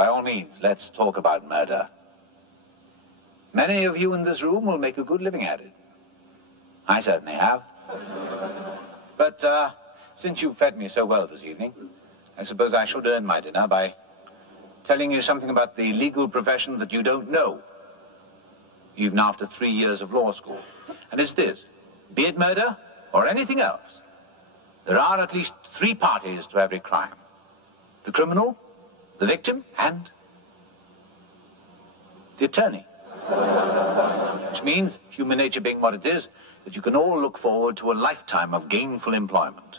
by all means, let's talk about murder. Many of you in this room will make a good living at it. I certainly have. But since you've fed me so well this evening, I suppose I should earn my dinner by telling you something about the legal profession that you don't know, even after 3 years of law school. And it's this: be it murder or anything else, there are at least 3 parties to every crime: the criminal, the victim, and the attorney. Which means, human nature being what it is, that you can all look forward to a lifetime of gainful employment.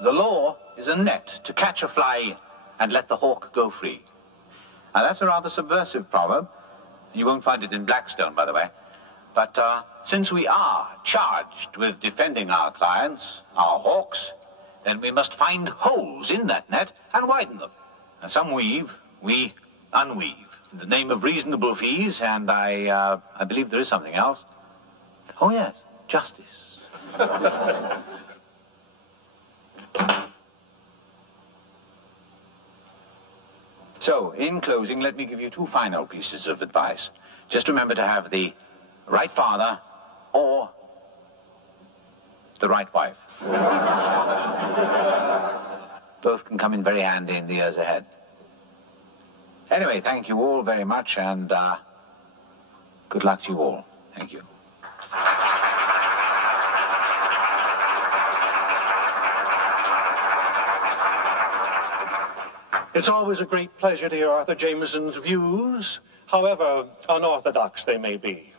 The law is a net to catch a fly and let the hawk go free. Now, that's a rather subversive proverb. You won't find it in Blackstone, by the way. But since we are charged with defending our clients, our hawks, then we must find holes in that net and widen them. And some weave, we unweave. In the name of reasonable fees, and I believe there is something else. Oh, yes, justice. So, in closing, let me give you 2 final pieces of advice. Just remember to have the right father or the right wife. Both can come in very handy in the years ahead. Anyway, thank you all very much, and good luck to you all. Thank you. It's always a great pleasure to hear Arthur Jameson's views, however unorthodox they may be.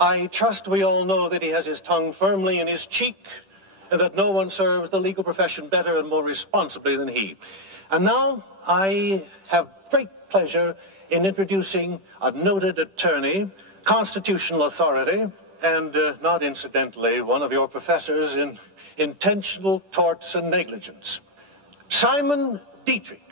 I trust we all know that he has his tongue firmly in his cheek, and that no one serves the legal profession better and more responsibly than he. And now I have great pleasure in introducing a noted attorney, constitutional authority, and not incidentally, one of your professors in intentional torts and negligence, Simon Dietrich.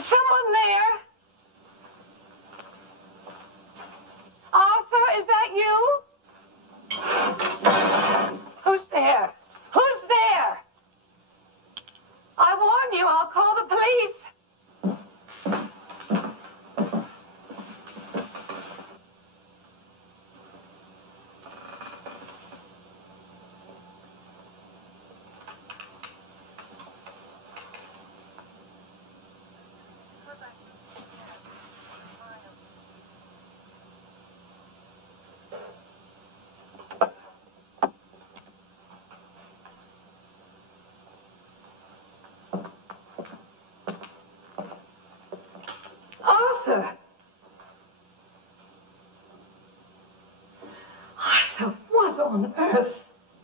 Is someone there? Arthur, is that you? Who's there? Who's there? I warned you, I'll call the police. Arthur. Arthur, what on earth?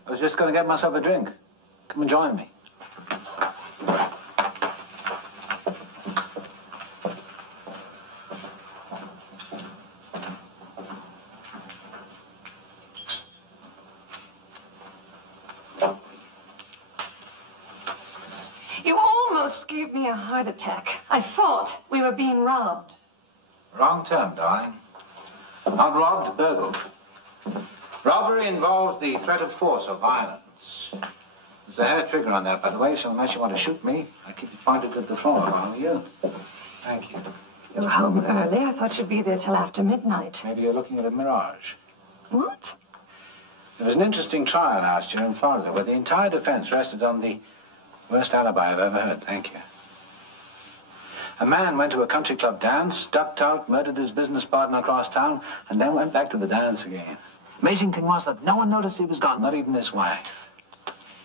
I was just going to get myself a drink. Come and join me. You almost gave me a heart attack. I thought we were being robbed. Wrong term, darling. Not robbed, burgled. Robbery involves the threat of force or violence. There's a hair trigger on that, by the way, so unless you want to shoot me, I keep it pointed at the floor if I were you. Thank you. You're home early. I thought you'd be there till after midnight. Maybe you're looking at a mirage. What? There was an interesting trial last year in Florida where the entire defense rested on the worst alibi I've ever heard. Thank you. A man went to a country club dance, ducked out, murdered his business partner across town, and then went back to the dance again. Amazing thing was that no one noticed he was gone, not even his wife.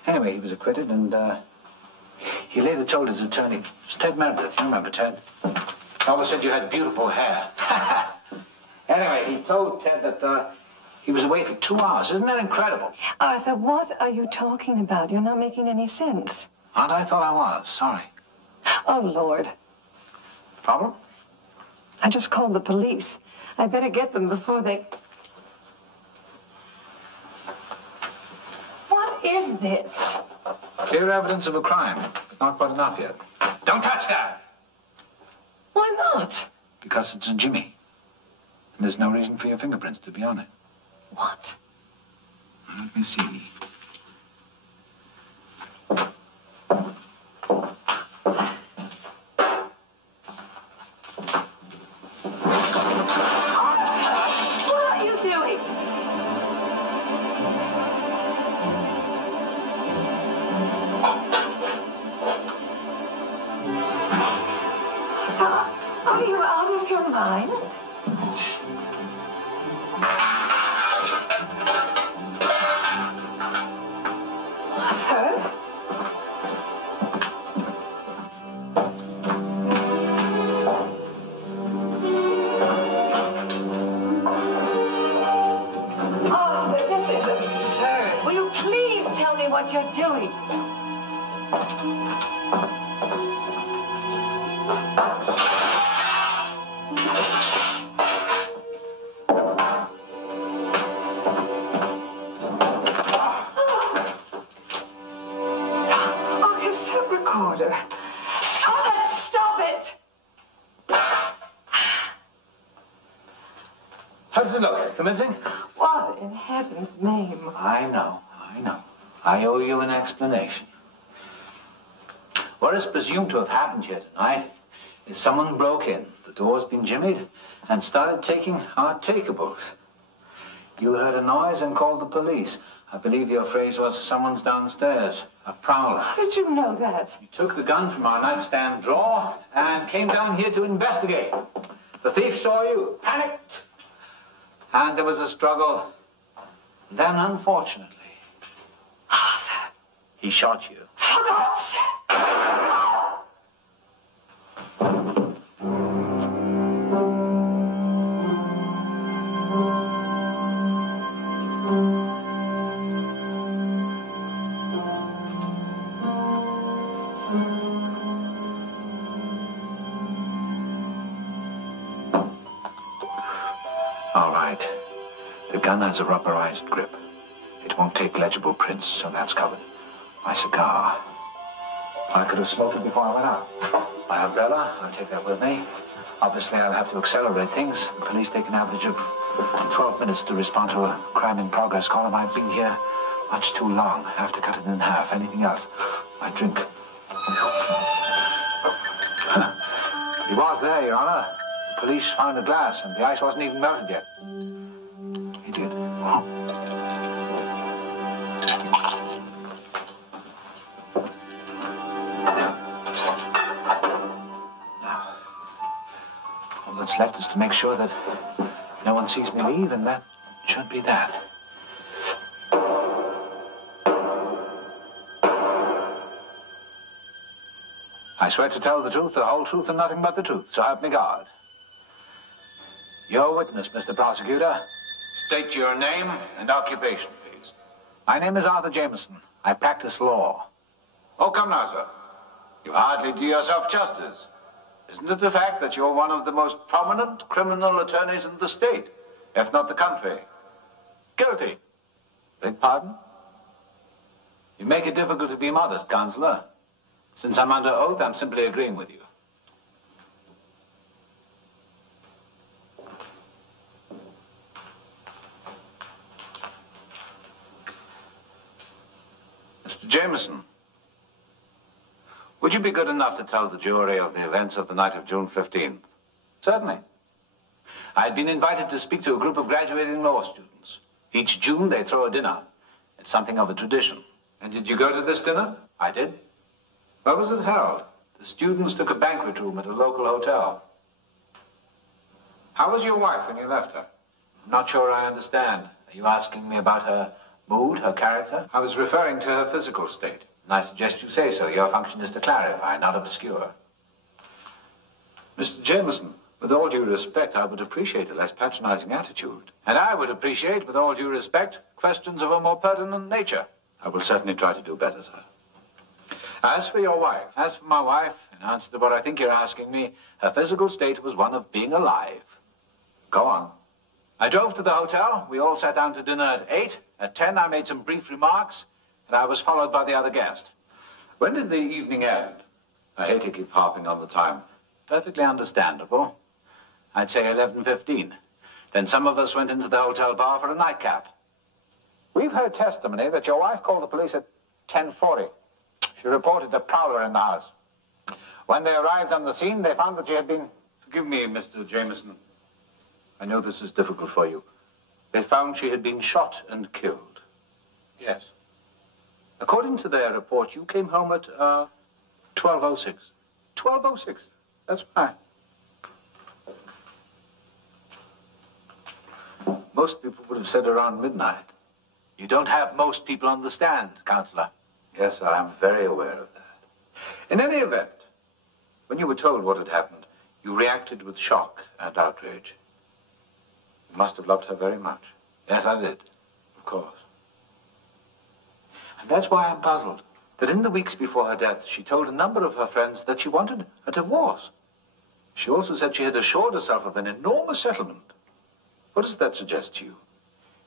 Anyway, he was acquitted, and he later told his attorney, it was Ted Meredith, you remember Ted? He always said you had beautiful hair. Anyway, he told Ted that he was away for 2 hours. Isn't that incredible? Arthur, what are you talking about? You're not making any sense. And I thought I was. Sorry. Oh, Lord. Problem? I just called the police. I'd better get them before they... What is this? Clear evidence of a crime, but not quite enough yet. Don't touch that! Why not? Because it's a Jimmy. And there's no reason for your fingerprints to be on it. What? Let me see. What are you doing? Are you out of your mind? Arthur? Arthur, this is absurd. Will you please tell me what you're doing? Oh, cassette recorder. Oh, stop it! How does it look? Convincing? What in heaven's name? I know. I owe you an explanation. What is presumed to have happened here tonight is someone broke in, the door's been jimmied, and started taking our takeables. You heard a noise and called the police. I believe your phrase was, someone's downstairs, a prowler. How did you know that? You took the gun from our nightstand drawer and came down here to investigate. The thief saw you, panicked, and there was a struggle. Then, unfortunately, Arthur. he shot you. For God's sake. All right. The gun has a rubberized grip. It won't take legible prints, so that's covered. My cigar. I could have smoked it before I went out. My umbrella, I'll take that with me. Obviously, I'll have to accelerate things. The police take an average of 12 minutes to respond to a crime in progress call, and I've been here much too long. I have to cut it in half. Anything else? My drink. He was there, Your Honor. The police found the glass, and the ice wasn't even melted yet. Idiot. Now, all that's left is to make sure that no one sees me leave, and that should be that. I swear to tell the truth, the whole truth, and nothing but the truth, so help me God. Your witness, Mr. Prosecutor. State your name and occupation, please. My name is Arthur Jameson. I practice law. Oh, come now, sir. You hardly do yourself justice. Isn't it a fact that you're one of the most prominent criminal attorneys in the state, if not the country? Guilty. Beg pardon? You make it difficult to be modest, Counselor. Since I'm under oath, I'm simply agreeing with you. Mr. Jameson, would you be good enough to tell the jury of the events of the night of June 15th? Certainly. I had been invited to speak to a group of graduating law students. Each June, they throw a dinner. It's something of a tradition. And did you go to this dinner? I did. Where was it held? The students took a banquet room at a local hotel. How was your wife when you left her? I'm not sure I understand. Are you asking me about her mood, her character? I was referring to her physical state. And I suggest you say so. Your function is to clarify, not obscure. Mr. Jameson, with all due respect, I would appreciate a less patronizing attitude. And I would appreciate, with all due respect, questions of a more pertinent nature. I will certainly try to do better, sir. As for your wife, as for my wife, in answer to what I think you're asking me, her physical state was one of being alive. Go on. I drove to the hotel. We all sat down to dinner at 8. At 10, I made some brief remarks, and I was followed by the other guest. When did the evening end? I hate to keep harping on the time. Perfectly understandable. I'd say 11:15. Then some of us went into the hotel bar for a nightcap. We've heard testimony that your wife called the police at 10:40. She reported a prowler in the house. When they arrived on the scene, they found that she had been... Forgive me, Mr. Jameson. I know this is difficult for you. They found she had been shot and killed. Yes. According to their report, you came home at 12:06. 12:06. That's right. Most people would have said around midnight. You don't have most people on the stand, Counselor. Yes, sir, I'm very aware of that. In any event, when you were told what had happened, you reacted with shock and outrage. You must have loved her very much. Yes, I did. Of course. And that's why I'm puzzled. That in the weeks before her death, she told a number of her friends that she wanted a divorce. She also said she had assured herself of an enormous settlement. What does that suggest to you?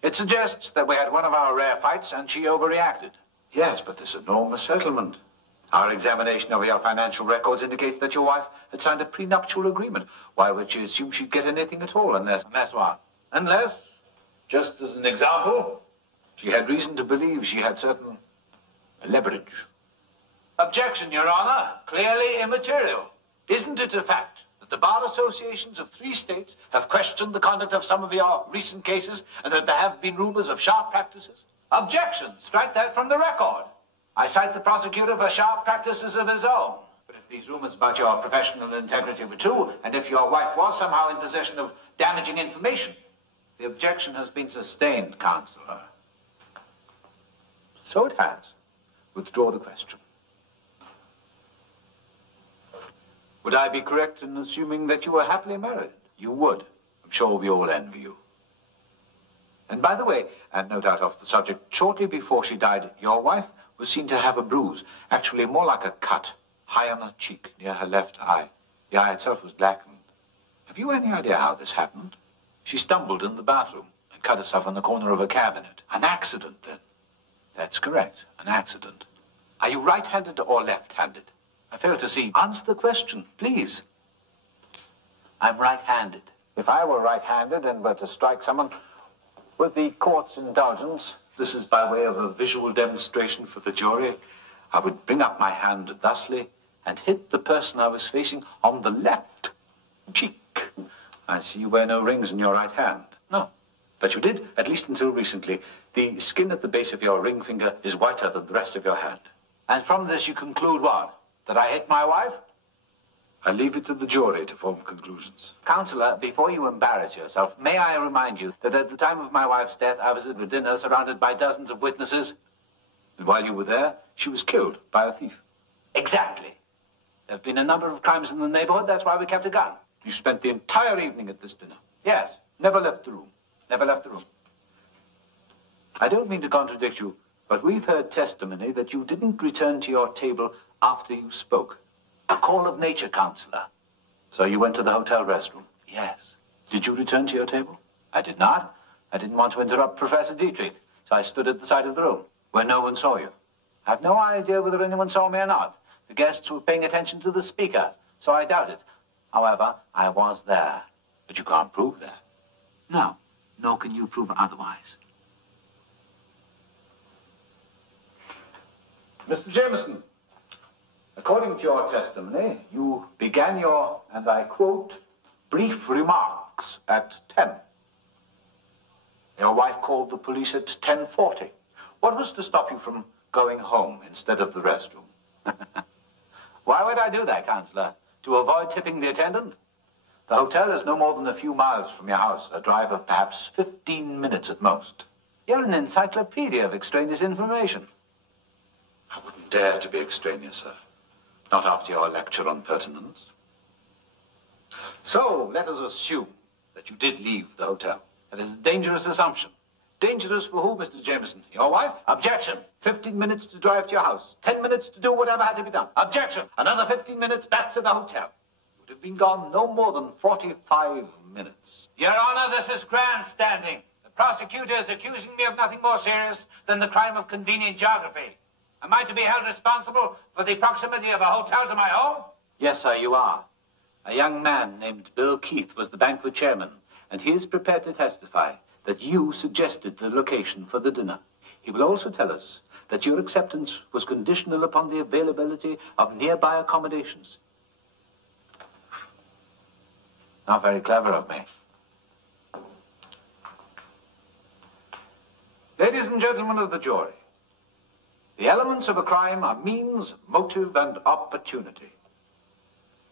It suggests that we had one of our rare fights and she overreacted. Yes, but this enormous settlement. Our examination of your financial records indicates that your wife had signed a prenuptial agreement. Why would she assume she'd get anything at all unless what? Unless, just as an example, she had reason to believe she had certain leverage. Objection, Your Honor. Clearly immaterial. Isn't it a fact that the bar associations of 3 states have questioned the conduct of some of your recent cases and that there have been rumors of sharp practices? Objection. Strike that from the record. I cite the prosecutor for sharp practices of his own. But if these rumors about your professional integrity were true, and if your wife was somehow in possession of damaging information, the objection has been sustained, Counselor. So it has. Withdraw the question. Would I be correct in assuming that you were happily married? You would. I'm sure we all envy you. And by the way, and no doubt off the subject, shortly before she died, your wife was seen to have a bruise, actually more like a cut, high on her cheek, near her left eye. The eye itself was blackened. Have you any idea how this happened? She stumbled in the bathroom and cut herself on the corner of a cabinet. An accident, then? That's correct, an accident. Are you right-handed or left-handed? I fail to see. Answer the question, please. I'm right-handed. If I were right-handed and were to strike someone, with the court's indulgence, this is by way of a visual demonstration for the jury, I would bring up my hand thusly and hit the person I was facing on the left cheek. I see you wear no rings in your right hand. No. But you did, at least until recently. The skin at the base of your ring finger is whiter than the rest of your hand. And from this you conclude what? That I hit my wife? I leave it to the jury to form conclusions. Counselor, before you embarrass yourself, may I remind you that at the time of my wife's death, I was at a dinner surrounded by dozens of witnesses. And while you were there, she was killed by a thief. Exactly. There have been a number of crimes in the neighborhood. That's why we kept a gun. You spent the entire evening at this dinner. Yes. Never left the room. Never left the room. I don't mean to contradict you, but we've heard testimony that you didn't return to your table after you spoke. A call of nature, Counselor. So you went to the hotel restroom? Yes. Did you return to your table? I did not. I didn't want to interrupt Professor Dietrich, so I stood at the side of the room, where no one saw you. I have no idea whether anyone saw me or not. The guests were paying attention to the speaker, so I doubt it. However, I was there. But you can't prove that. No. Nor can you prove otherwise. Mr. Jameson, according to your testimony, you began your, and I quote, brief remarks at 10. Your wife called the police at 10:40. What was to stop you from going home instead of the restroom? Why would I do that, Counselor? To avoid tipping the attendant? The hotel is no more than a few miles from your house, a drive of perhaps 15 minutes at most. You're an encyclopedia of extraneous information. I wouldn't dare to be extraneous, sir. Not after your lecture on pertinence. So, let us assume that you did leave the hotel. That is a dangerous assumption. Dangerous for who, Mr. Jameson? Your wife? Objection. 15 minutes to drive to your house. 10 minutes to do whatever had to be done. Objection. Another 15 minutes back to the hotel. You would have been gone no more than 45 minutes. Your Honor, this is grandstanding. The prosecutor is accusing me of nothing more serious than the crime of convenient geography. Am I to be held responsible for the proximity of a hotel to my home? Yes, sir, you are. A young man named Bill Keith was the banquet chairman, and he is prepared to testify that you suggested the location for the dinner. He will also tell us that your acceptance was conditional upon the availability of nearby accommodations. Not very clever of me. Ladies and gentlemen of the jury, the elements of a crime are means, motive, and opportunity.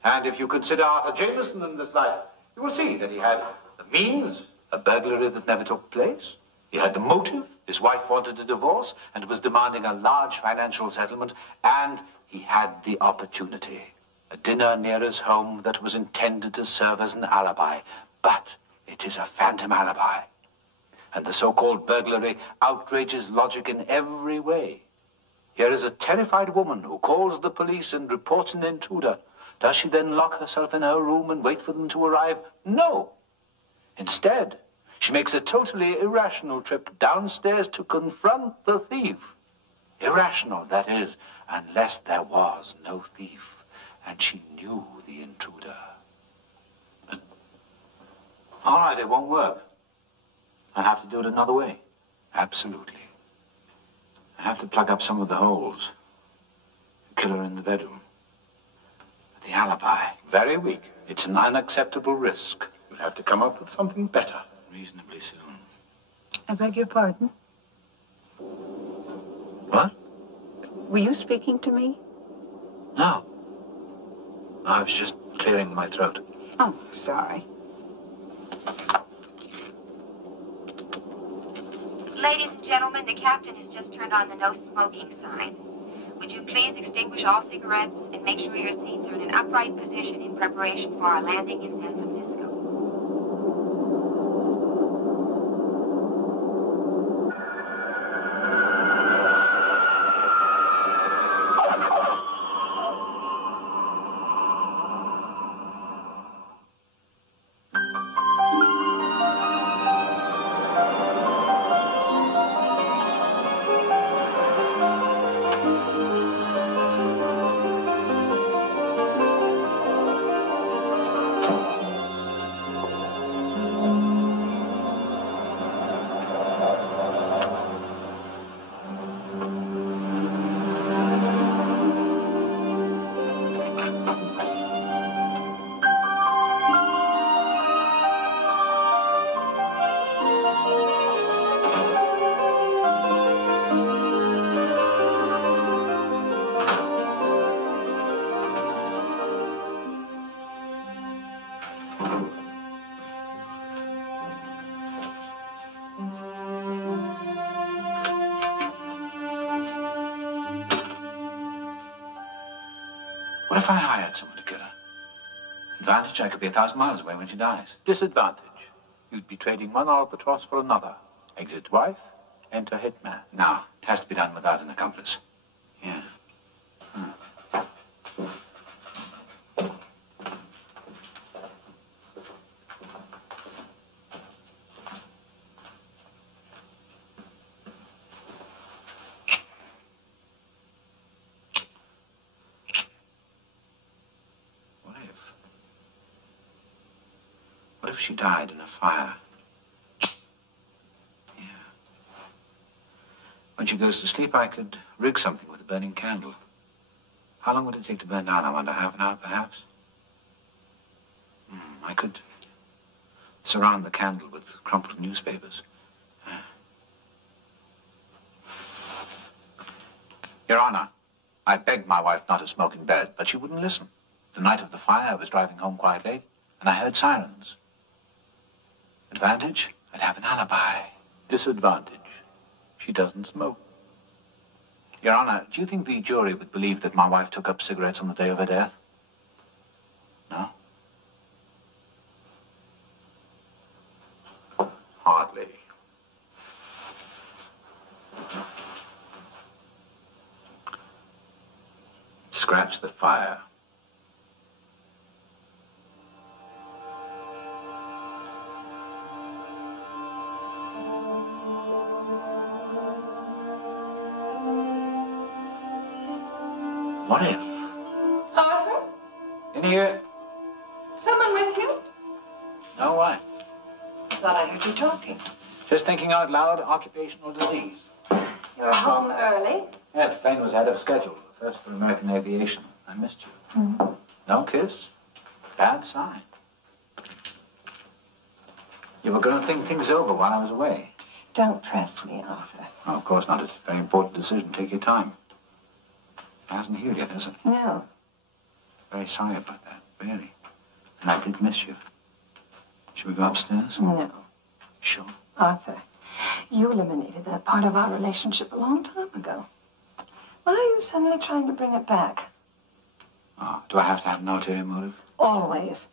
And if you consider Arthur Jameson in this light, you will see that he had the means, a burglary that never took place. He had the motive, his wife wanted a divorce and was demanding a large financial settlement, and he had the opportunity, a dinner near his home that was intended to serve as an alibi, but it is a phantom alibi. And the so-called burglary outrages logic in every way. Here is a terrified woman who calls the police and reports an intruder. Does she then lock herself in her room and wait for them to arrive? No. Instead, she makes a totally irrational trip downstairs to confront the thief. Irrational, that is, unless there was no thief, and she knew the intruder. All right, it won't work. I'll have to do it another way. Absolutely. I have to plug up some of the holes. The killer in the bedroom. The alibi, very weak. It's an unacceptable risk. You'll have to come up with something better reasonably soon. I beg your pardon? What? Were you speaking to me? No. I was just clearing my throat. Oh, sorry. Ladies and gentlemen, the captain has just turned on the no smoking sign. Would you please extinguish all cigarettes and make sure your seats are in an upright position in preparation for our landing in San Francisco? What if I hired someone to kill her? Advantage, I could be 1,000 miles away when she dies. Disadvantage. You'd be trading one albatross for another. Exit wife, enter hitman. No, it has to be done without an accomplice. Yeah. What if she died in a fire? Yeah. When she goes to sleep, I could rig something with a burning candle. How long would it take to burn down? I wonder, half an hour, perhaps? I could surround the candle with crumpled newspapers. Your Honor, I begged my wife not to smoke in bed, but she wouldn't listen. The night of the fire, I was driving home quite late, and I heard sirens. Advantage, I'd have an alibi. Disadvantage. She doesn't smoke. Your Honor, do you think the jury would believe that my wife took up cigarettes on the day of her death? No? Hardly. Scratch the fire. What if? Arthur? In here? Someone with you? No, why? I thought I heard you talking. Just thinking out loud, occupational disease. You're home early? Yes, the plane was ahead of schedule. The first for American aviation. I missed you. Mm-hmm. No kiss? Bad sign. You were going to think things over while I was away. Don't press me, Arthur. Oh, of course not. It's a very important decision. Take your time. It hasn't healed yet, has it? No. Very sorry about that, really. And I did miss you. Should we go upstairs? No. Sure. Arthur, you eliminated that part of our relationship a long time ago. Why are you suddenly trying to bring it back? Oh, do I have to have an ulterior motive? Always.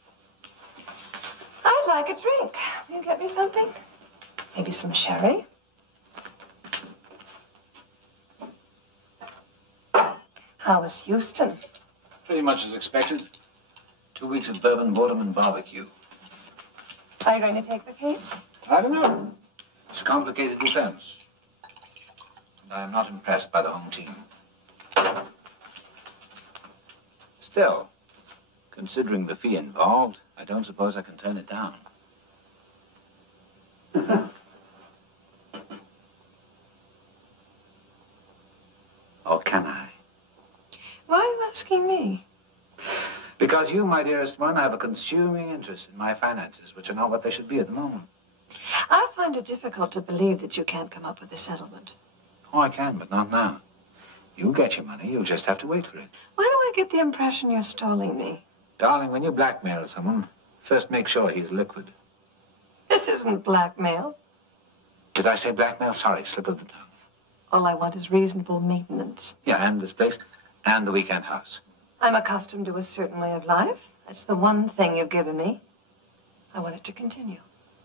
I'd like a drink. Will you get me something? Maybe some sherry? How was Houston? Pretty much as expected. 2 weeks of bourbon, boredom, and barbecue. Are you going to take the case? I don't know. It's a complicated defense. And I'm not impressed by the home team. Still, considering the fee involved, I don't suppose I can turn it down. Or can I? Why are you asking me? Because you, my dearest one, have a consuming interest in my finances, which are not what they should be at the moment. I find it difficult to believe that you can't come up with a settlement. Oh, I can, but not now. You'll get your money. You'll just have to wait for it. Why do I get the impression you're stalling me? Darling, when you blackmail someone, first make sure he's liquid. This isn't blackmail. Did I say blackmail? Sorry, slip of the tongue. All I want is reasonable maintenance. Yeah, and this place, and the weekend house. I'm accustomed to a certain way of life. That's the one thing you've given me. I want it to continue.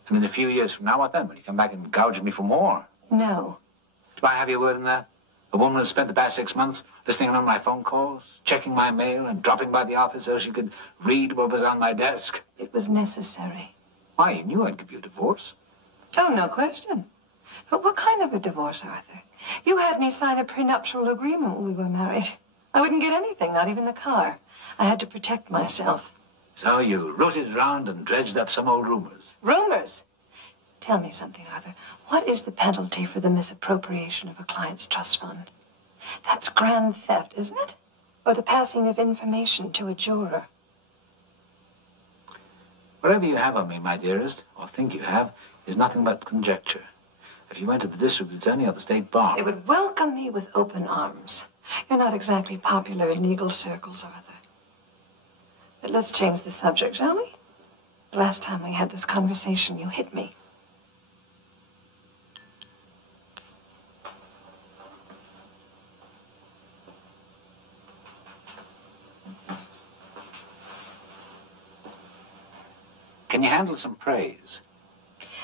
And in a few years from now, what then? Will you come back and gouge me for more? No. Do I have your word on that? A woman has spent the past 6 months listening on my phone calls, checking my mail, and dropping by the office so she could read what was on my desk. It was necessary. Why, you knew I'd give you a divorce. Oh, no question. But what kind of a divorce, Arthur? You had me sign a prenuptial agreement when we were married. I wouldn't get anything, not even the car. I had to protect myself. So you rooted around and dredged up some old rumors. Rumors? Tell me something, Arthur. What is the penalty for the misappropriation of a client's trust fund? That's grand theft, isn't it? Or the passing of information to a juror? Whatever you have on me, my dearest, or think you have, is nothing but conjecture. If you went to the district attorney or the state bar... They would welcome me with open arms. You're not exactly popular in legal circles, Arthur. But let's change the subject, shall we? The last time we had this conversation, you hit me. Can you handle some praise?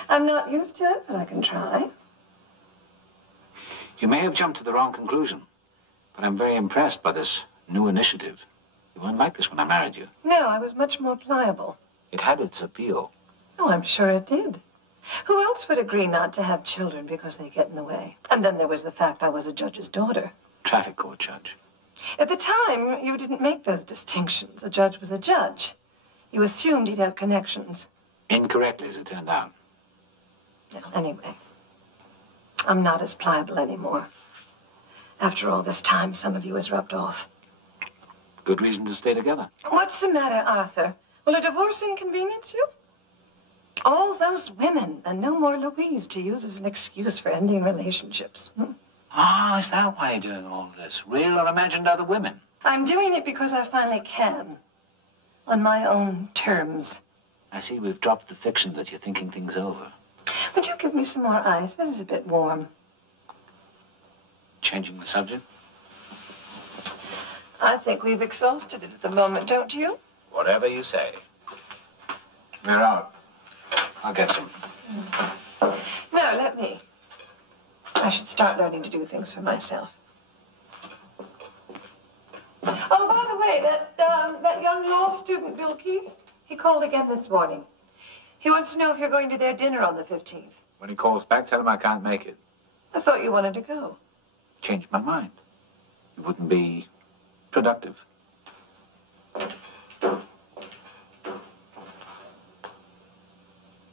I'm not used to it, but I can try. You may have jumped to the wrong conclusion, but I'm very impressed by this new initiative. You weren't like this when I married you. No, I was much more pliable. It had its appeal. Oh, I'm sure it did. Who else would agree not to have children because they get in the way? And then there was the fact I was a judge's daughter. Traffic court judge. At the time, you didn't make those distinctions. A judge was a judge. You assumed he'd have connections. Incorrectly, as it turned out. No, anyway, I'm not as pliable anymore. After all this time, some of you has rubbed off. Good reason to stay together. What's the matter, Arthur? Will a divorce inconvenience you? All those women, and no more Louise to use as an excuse for ending relationships. Ah, is that why you're doing all this? Real or imagined other women? I'm doing it because I finally can. On my own terms. I see we've dropped the fiction that you're thinking things over. Would you give me some more ice? This is a bit warm. Changing the subject? I think we've exhausted it at the moment, don't you? Whatever you say. We're out. I'll get some. No, let me. I should start learning to do things for myself. Oh, by the way, that young law student, Bill Keith, he called again this morning. He wants to know if you're going to their dinner on the 15th. When he calls back, tell him I can't make it. I thought you wanted to go. Changed my mind. It wouldn't be productive.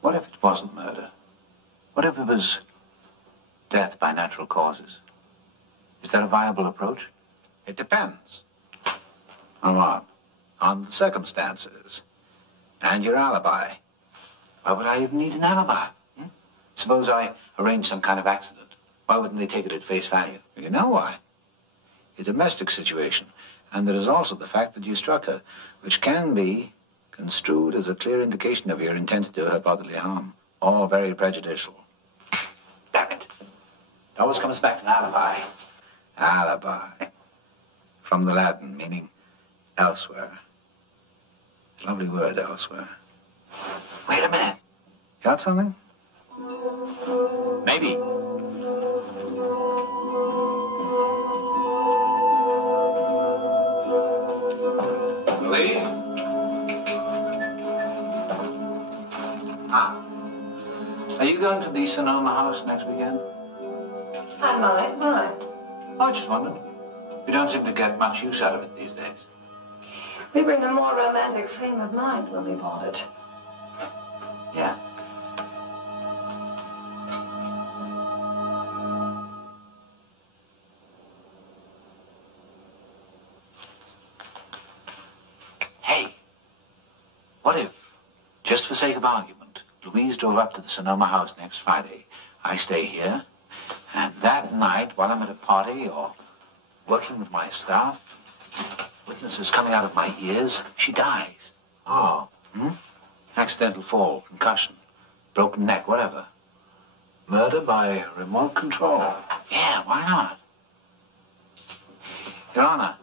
What if it wasn't murder? What if it was death by natural causes? Is that a viable approach? It depends. On what? On the circumstances. And your alibi. Why would I even need an alibi? Suppose I arrange some kind of accident. Why wouldn't they take it at face value? You know why. A domestic situation. And there is also the fact that you struck her, which can be construed as a clear indication of your intent to do her bodily harm. All very prejudicial. Damn it. It always comes back to an alibi. Alibi. From the Latin, meaning elsewhere. It's a lovely word, elsewhere. Wait a minute. Got something? Maybe. Louis? Ah. Are you going to the Sonoma House next weekend? I might. Why? Oh, I just wondered. You don't seem to get much use out of it these days. We were in a more romantic frame of mind when we bought it. Yeah. Hey, what if, just for sake of argument, Louise drove up to the Sonoma House next Friday. I stay here, and that night, while I'm at a party or working with my staff, witnesses coming out of my ears, she dies. Oh. Accidental fall, concussion, broken neck, whatever. Murder by remote control. Yeah, why not? Your Honor,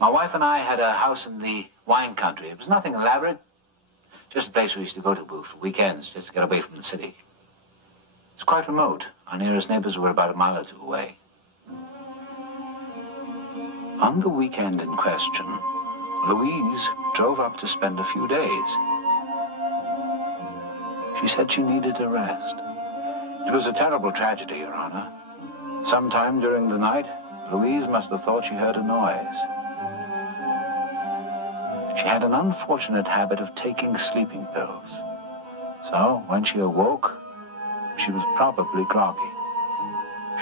my wife and I had a house in the wine country. It was nothing elaborate. Just a place we used to go to for weekends, just to get away from the city. It's quite remote. Our nearest neighbors were about a mile or two away. On the weekend in question, Louise drove up to spend a few days. She said she needed a rest. It was a terrible tragedy, Your Honor. Sometime during the night, Louise must have thought she heard a noise. She had an unfortunate habit of taking sleeping pills. So, when she awoke, she was probably groggy.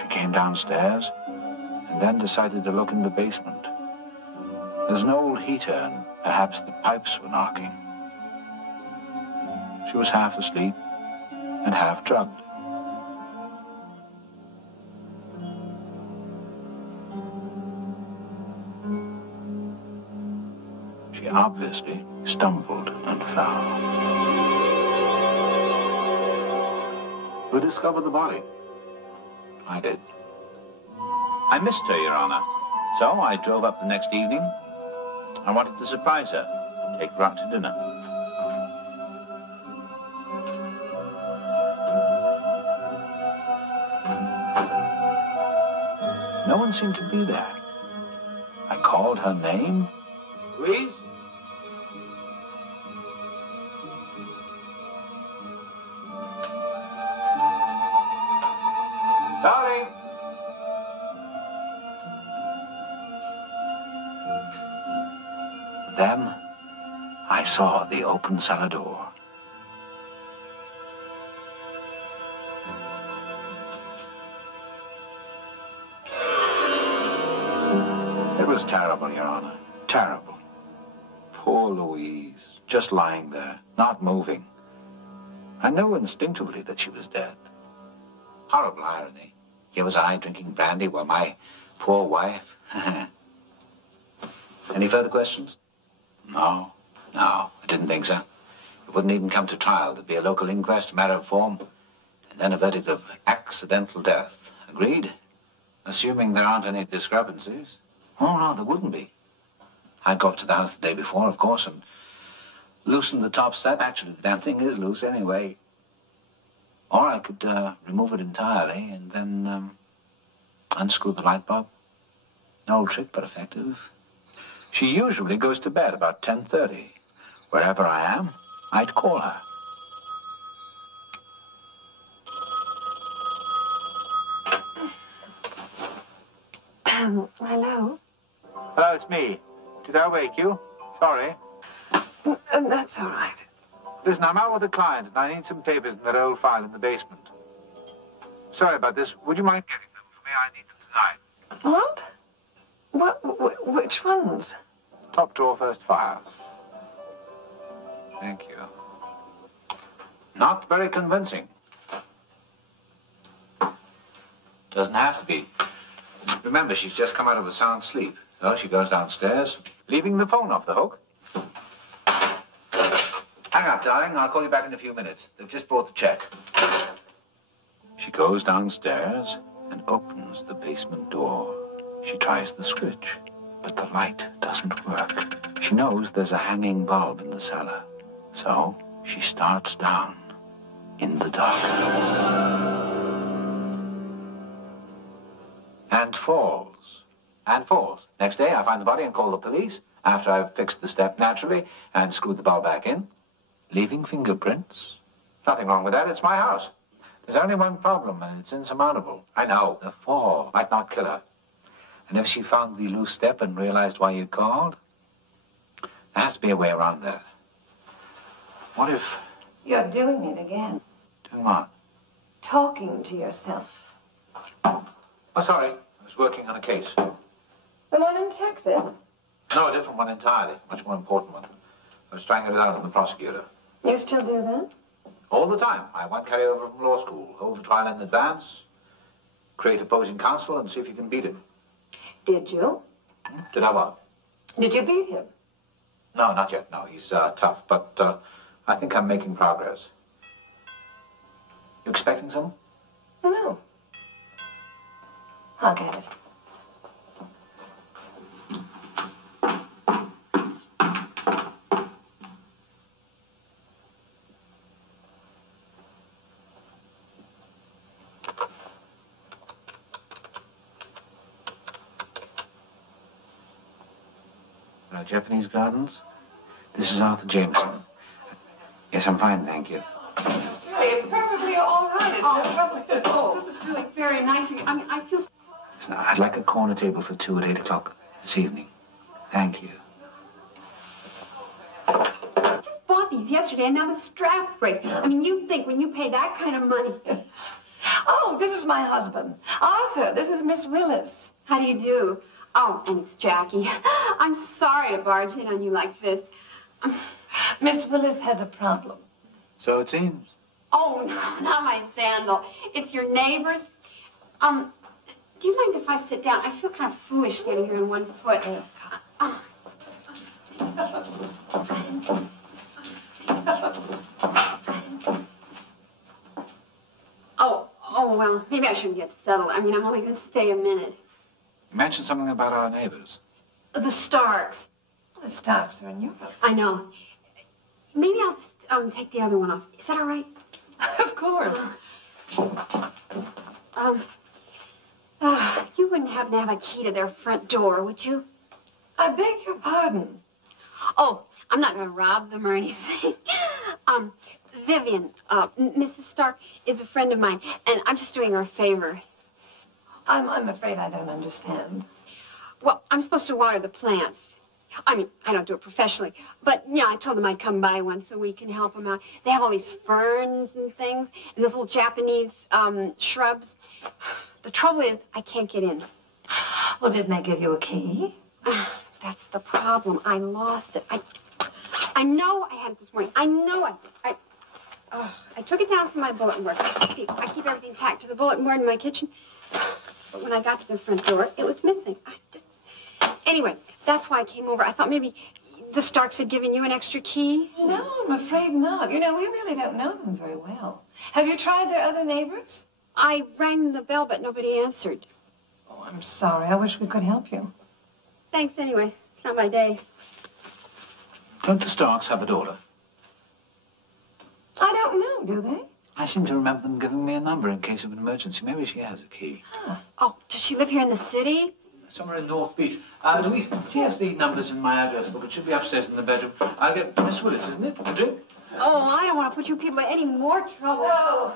She came downstairs and then decided to look in the basement. There's an old heater and perhaps the pipes were knocking. She was half asleep and half drugged. She obviously stumbled and fell. Who discovered the body? I did. I missed her, Your Honor. So I drove up the next evening. I wanted to surprise her, take her out to dinner. No one seemed to be there. I called her name. Louise? Darling! Then I saw the open cellar door. It was terrible, Your Honor. Terrible. Poor Louise, just lying there, not moving. I knew instinctively that she was dead. Horrible irony. Here was I drinking brandy while my poor wife... Any further questions? No, I didn't think so. It wouldn't even come to trial. There'd be a local inquest, a matter of form, and then a verdict of accidental death. Agreed? Assuming there aren't any discrepancies. Oh, no, there wouldn't be. I'd go up to the house the day before, of course, and loosen the top step. Actually, the damn thing is loose anyway. Or I could remove it entirely and then unscrew the light bulb. An old trick, but effective. She usually goes to bed about 10:30. Wherever I am, I'd call her. Hello? Hello, it's me. Did I wake you? Sorry. That's all right. Listen, I'm out with a client, and I need some papers in that old file in the basement. Sorry about this. Would you mind getting them for me? I need them tonight. What? Which ones? Top drawer, first file. Thank you. Not very convincing. Doesn't have to be. Remember, she's just come out of a sound sleep. So she goes downstairs, leaving the phone off the hook. Hang up, darling. I'll call you back in a few minutes. They've just brought the check. She goes downstairs and opens the basement door. She tries the switch, but the light doesn't work. She knows there's a hanging bulb in the cellar. So she starts down in the dark. And falls. And falls. Next day, I find the body and call the police, after I've fixed the step naturally and screwed the bulb back in, leaving fingerprints. Nothing wrong with that. It's my house. There's only one problem, and it's insurmountable. I know. The fall might not kill her. And if she found the loose step and realized why you called, there has to be a way around that. What if... You're doing it again. Doing what? Talking to yourself. Oh, sorry. I was working on a case. The one in Texas? No, a different one entirely. Much more important one. I was trying it out on the prosecutor. You still do that? All the time. I want carry over from law school. Hold the trial in advance. Create opposing counsel and see if you can beat him. Did you? Did I what? Did you beat him? No, not yet. No, he's tough. But I think I'm making progress. You expecting some? No. I'll get it. Japanese Gardens. This is Arthur Jameson. Yes, I'm fine, thank you. Really, it's perfectly all right. It's no trouble at all. This is really very nice of you. I mean, I feel... Listen, I'd like a corner table for 2 at 8 o'clock this evening. Thank you. I just bought these yesterday, and now the strap breaks. I mean, you'd think when you pay that kind of money... Oh, this is my husband. Arthur, this is Miss Willis. How do you do? Oh, and it's Jackie. I'm sorry to barge in on you like this. Miss Willis has a problem. So it seems. Oh, no, not my sandal. It's your neighbor's. Do you mind if I sit down? I feel kind of foolish standing here on one foot. Oh, well, maybe I shouldn't get settled. I mean, I'm only going to stay a minute. You mentioned something about our neighbors. The Starks. The Starks are in Europe. I know. Maybe I'll just take the other one off. Is that all right? Of course. You you wouldn't happen to have a key to their front door, would you? I beg your pardon. Oh, I'm not going to rob them or anything. Vivian, Mrs. Stark is a friend of mine, and I'm just doing her a favor. I'm afraid I don't understand. Well, I'm supposed to water the plants. I mean, I don't do it professionally, but, yeah, I told them I'd come by once a week and help them out. They have all these ferns and things, and those little Japanese shrubs. The trouble is, I can't get in. Well, didn't they give you a key? That's the problem. I lost it. I know I had it this morning. I know I took it down from my bulletin board. I keep everything packed to the bulletin board in my kitchen. But when I got to the front door, it was missing. Anyway, that's why I came over. I thought maybe the Starks had given you an extra key. No, I'm afraid not. You know, we really don't know them very well. Have you tried their other neighbors? I rang the bell, but nobody answered. Oh, I'm sorry. I wish we could help you. Thanks anyway. It's not my day. Don't the Starks have a daughter? I don't know, do they? I seem to remember them giving me a number in case of an emergency. Maybe she has a key. Huh. Oh, does she live here in the city? Somewhere in North Beach. Louise, see if the number's in my address book. It should be upstairs in the bedroom. I'll get Miss Willis, isn't it? A drink? Oh, I don't want to put you people in any more trouble. No.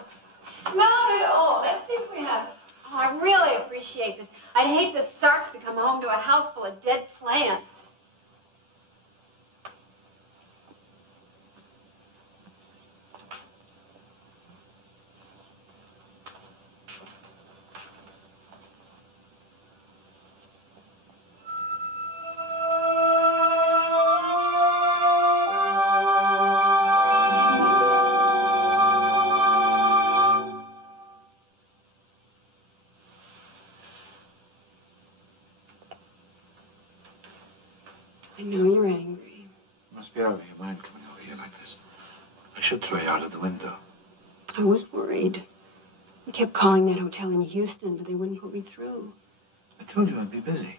Not at all. Let's see if we have it. Oh, I really appreciate this. I'd hate the Starks to come home to a house full of dead plants. I know you're angry. You must be out of your mind coming over here like this. I should throw you out of the window. I was worried. I kept calling that hotel in Houston, but they wouldn't put me through. I told you I'd be busy.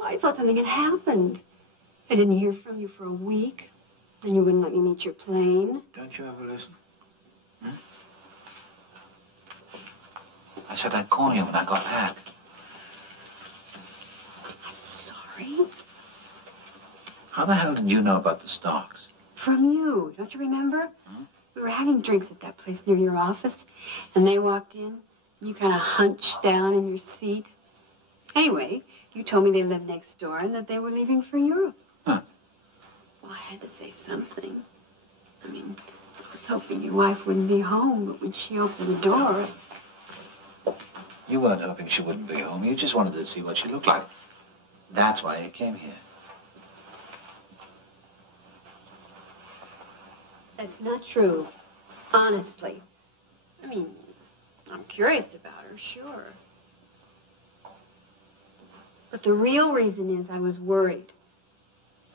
I thought something had happened. I didn't hear from you for a week. Then you wouldn't let me meet your plane. Don't you ever listen? I said I'd call you when I got back. I'm sorry. How the hell did you know about the Starks? From you. Don't you remember? We were having drinks at that place near your office, and they walked in, and you kind of hunched down in your seat. Anyway, you told me they lived next door and that they were leaving for Europe. Huh. Well, I had to say something. I mean, I was hoping your wife wouldn't be home, but when she opened the door... You weren't hoping she wouldn't be home. You just wanted to see what she looked like. That's why you came here. That's not true. Honestly. I mean, I'm curious about her, sure. But the real reason is I was worried.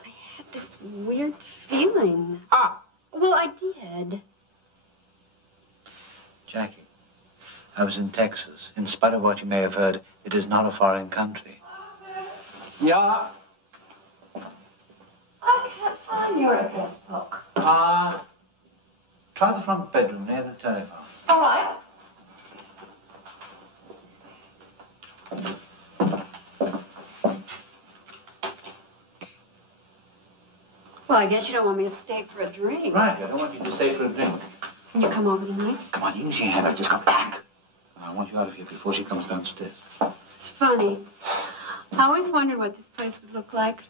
I had this weird feeling. Well, I did. Jackie, I was in Texas. In spite of what you may have heard, it is not a foreign country. Yeah? I can't find your address book. Try the front bedroom near the telephone. All right. Well, I guess you don't want me to stay for a drink. Right, I don't want you to stay for a drink. Can you come over tonight? Come on, use your hand. I've just got back. I want you out of here before she comes downstairs. It's funny. I always wondered what this place would look like.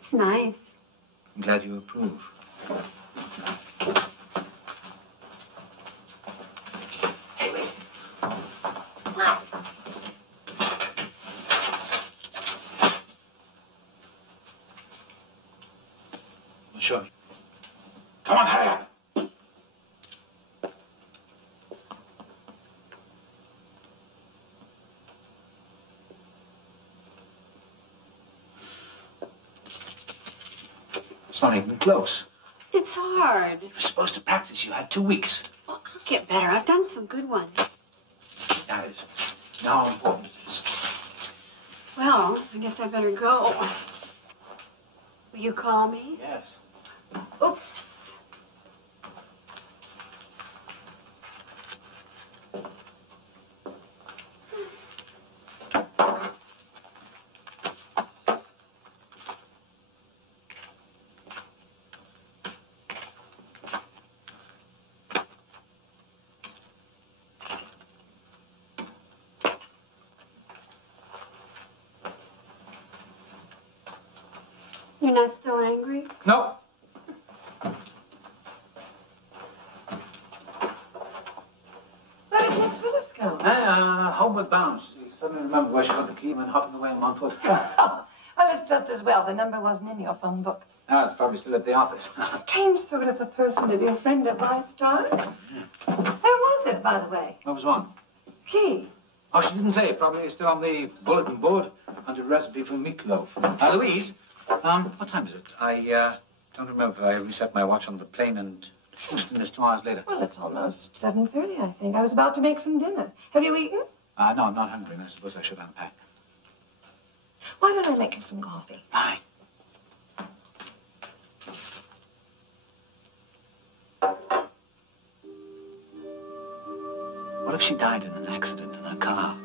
It's nice. I'm glad you approve. Hey, wait. What? Well, show me. Come on, hurry up. It's not even close. It's hard. You were supposed to practice. You had 2 weeks. Well, I'll get better. I've done some good ones. That is. Now how important it is. Well, I guess I better go. Will you call me? Yes. Oops. You're not still angry? No. Where did Miss Willis go? Homeward bound. She suddenly remembered where she got the key and went hopping away on Montfort. Oh, well, it's just as well. The number wasn't in your phone book. No, it's probably still at the office. Strange sort of a person to be a friend of my Starks. Where was it, by the way? What was one? Key. Oh, she didn't say. Probably still on the bulletin board under recipe for meatloaf. Louise, what time is it? I don't remember if I reset my watch on the plane and Houston is 2 hours later. Well, it's almost 7:30, I think. I was about to make some dinner. Have you eaten? No, I'm not hungry. I suppose I should unpack. Why don't I make you some coffee? Fine. What if she died in an accident in her car?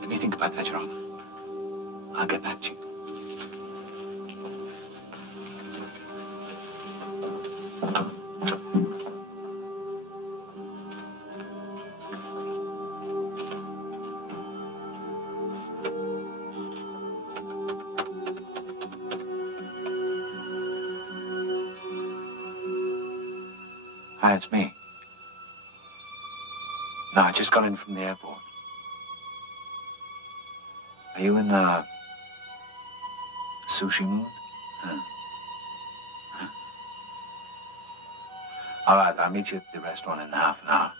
Let me think about that, Your Honor. I'll get back to you. Hi, it's me. No, I just got in from the airport. Are you in sushi mood? Huh? All right, I'll meet you at the restaurant in half an hour.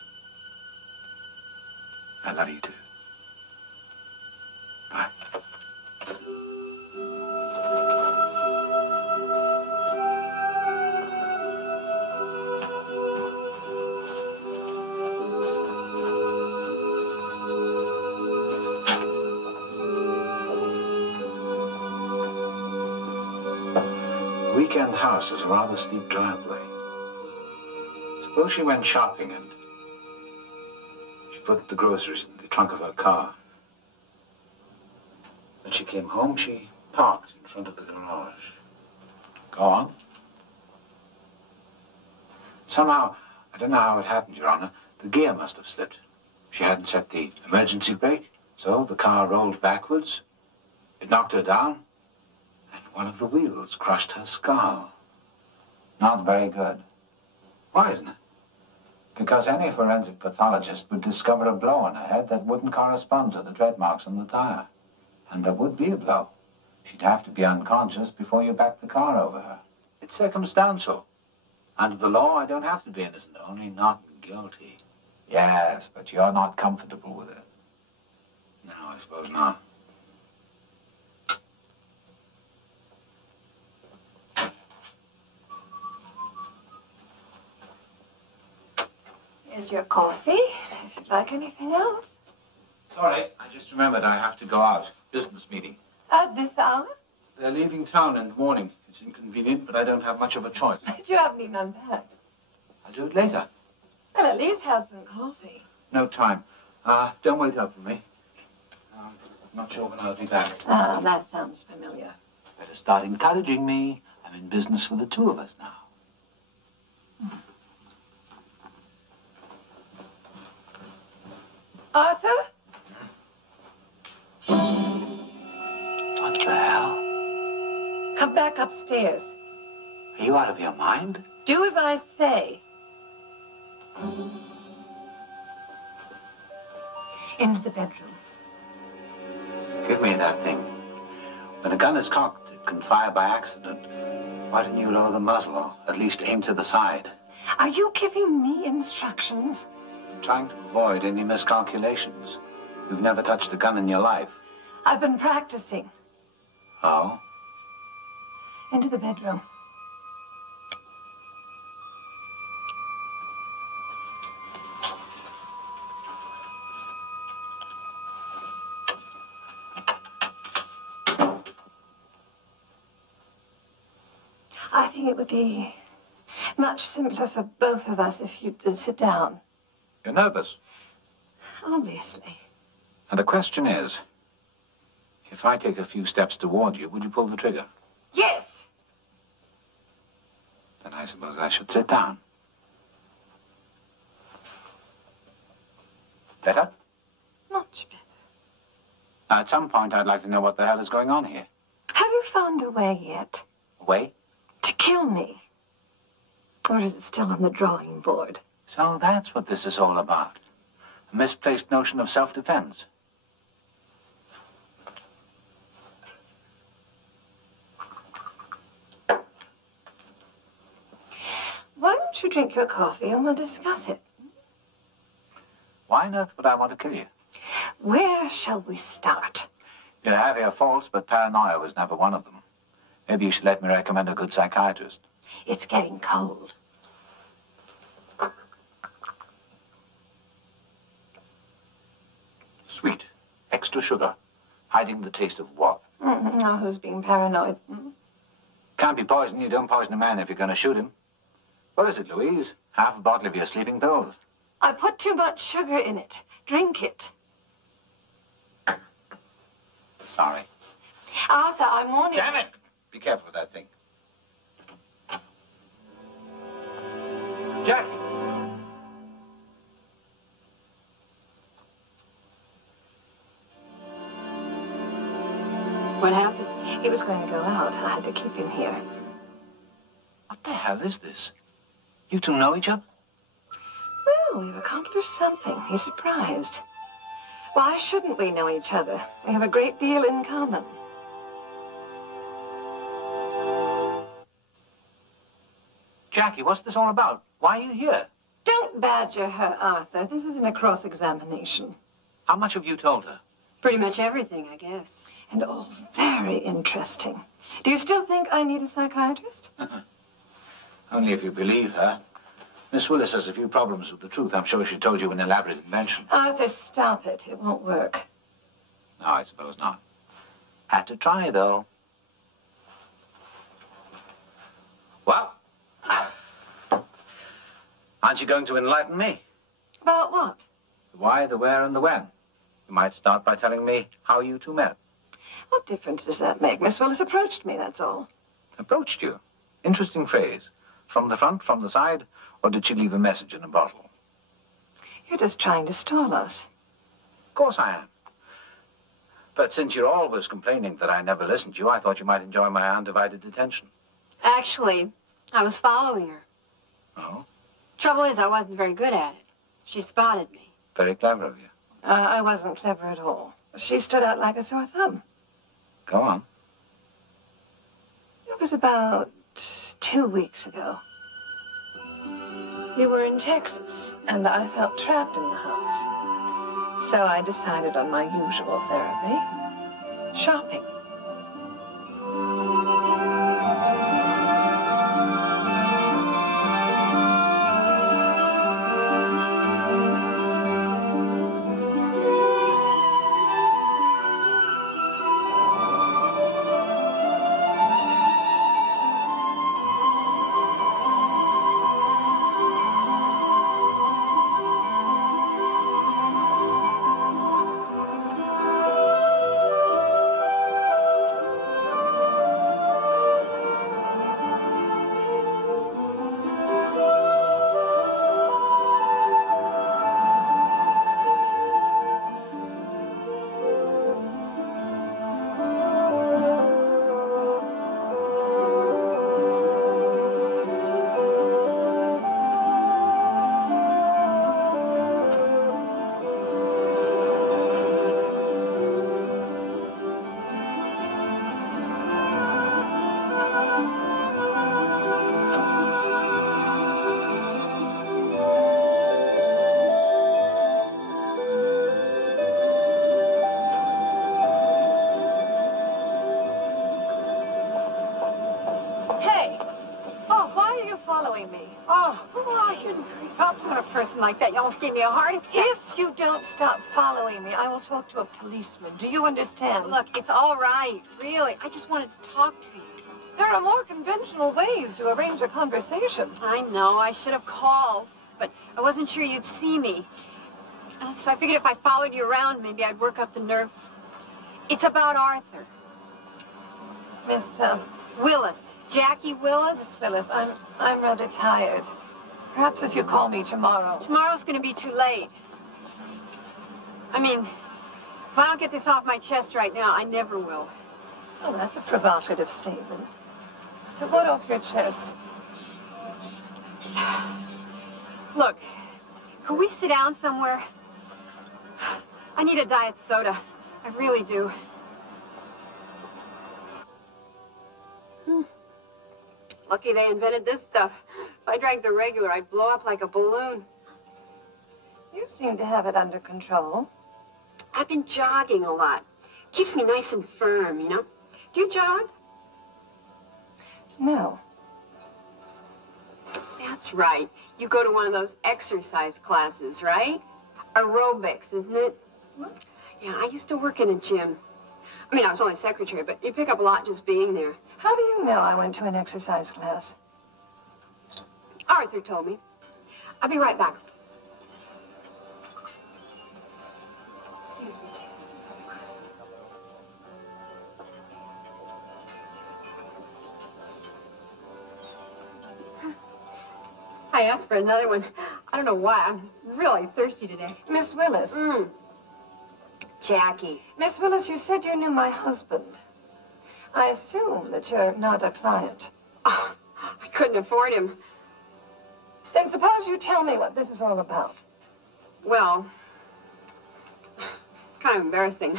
I love you too. Bye. Weekend house is a rather steep driveway. Suppose she went shopping and she put the groceries in the trunk of her car. When she came home, she parked in front of the garage. Go on. Somehow, I don't know how it happened, Your Honor, the gear must have slipped. She hadn't set the emergency brake, so the car rolled backwards. It knocked her down. One of the wheels crushed her skull. Not very good. Why isn't it? Because any forensic pathologist would discover a blow on her head that wouldn't correspond to the tread marks on the tire. And there would be a blow. She'd have to be unconscious before you back the car over her. It's circumstantial. Under the law, I don't have to be innocent, only not guilty. Yes, but you're not comfortable with it. No, I suppose not. Here's your coffee, if you'd like anything else. Sorry, I just remembered I have to go out. Business meeting. At this hour? They're leaving town in the morning. It's inconvenient, but I don't have much of a choice. But you haven't even unpacked. I'll do it later. Well, at least have some coffee. No time. Don't wait up for me. I'm not sure when I'll be back. Ah, that sounds familiar. Better start encouraging me. I'm in business for the two of us now. Arthur? What the hell? Come back upstairs. Are you out of your mind? Do as I say. Into the bedroom. Give me that thing. When a gun is cocked, it can fire by accident. Why didn't you lower the muzzle, or at least aim to the side? Are you giving me instructions? I'm trying to avoid any miscalculations. You've never touched a gun in your life. I've been practicing. Oh? Into the bedroom. I think it would be much simpler for both of us if you'd sit down. You're nervous. Obviously. And the question is, if I take a few steps toward you, would you pull the trigger? Yes. Then I suppose I should sit down. Better? Much better. Now, at some point, I'd like to know what the hell is going on here. Have you found a way yet Way? to kill me? Or is it still on the drawing board? So that's what this is all about. A misplaced notion of self-defense. Why don't you drink your coffee and we'll discuss it? Why on earth would I want to kill you? Where shall we start? You have your faults, but paranoia was never one of them. Maybe you should let me recommend a good psychiatrist. It's getting cold. Sweet. Extra sugar. Hiding the taste of what? Now who's being paranoid? Can't be poison. You don't poison a man if you're going to shoot him. What is it, Louise? Half a bottle of your sleeping pills. I put too much sugar in it. Drink it. Sorry. Arthur, I'm warning you. Damn it! Be careful with that thing. Jackie! What happened? He was going to go out. I had to keep him here. What the hell is this? You two know each other? Well, we've accomplished something. He's surprised. Why shouldn't we know each other? We have a great deal in common. Jackie, what's this all about? Why are you here? Don't badger her, Arthur. This isn't a cross-examination. How much have you told her? Pretty much everything, I guess. And all very interesting. Do you still think I need a psychiatrist? Only if you believe her. Miss Willis has a few problems with the truth. I'm sure she told you an elaborate invention. Arthur, stop it. It won't work. No, I suppose not. Had to try, though. Well, aren't you going to enlighten me? About what? The why, the where, and the when. You might start by telling me how you two met. What difference does that make? Miss Willis approached me, that's all. Approached you. Interesting phrase. From the front, from the side, or did she leave a message in a bottle? You're just trying to stall us. Of course I am. But since you're always complaining that I never listened to you, I thought you might enjoy my undivided attention. Actually, I was following her. Oh? Trouble is, I wasn't very good at it. She spotted me. Very clever of you. I wasn't clever at all. She stood out like a sore thumb. Go on. It was about 2 weeks ago. You were in Texas, and I felt trapped in the house. So I decided on my usual therapy, shopping. Like that, you almost gave me a heart attack. If you don't stop following me, I will talk to a policeman. Do you understand? Look, it's all right, really. I just wanted to talk to you. There are more conventional ways to arrange a conversation. I know, I should have called, but I wasn't sure you'd see me. So I figured if I followed you around, maybe I'd work up the nerve. It's about Arthur. Miss, Willis. Jackie Willis. Miss Willis, I'm rather tired. Perhaps if you call me tomorrow. Tomorrow's going to be too late. I mean, if I don't get this off my chest right now, I never will. Oh, that's a provocative statement. Put what off your chest? Look, could we sit down somewhere? I need a diet soda. I really do. Lucky they invented this stuff. If I drank the regular, I'd blow up like a balloon. You seem to have it under control. I've been jogging a lot. Keeps me nice and firm, you know? Do you jog? No. That's right. You go to one of those exercise classes, right? Aerobics, isn't it? What? Yeah, I used to work in a gym. I mean, I was only secretary, but you pick up a lot just being there. How do you know I went to an exercise class? Arthur told me. I'll be right back. I asked for another one. I don't know why. I'm really thirsty today. Miss Willis. Jackie. Miss Willis, you said you knew my husband. I assume that you're not a client. Oh, I couldn't afford him. Then suppose you tell me what this is all about. Well, it's kind of embarrassing.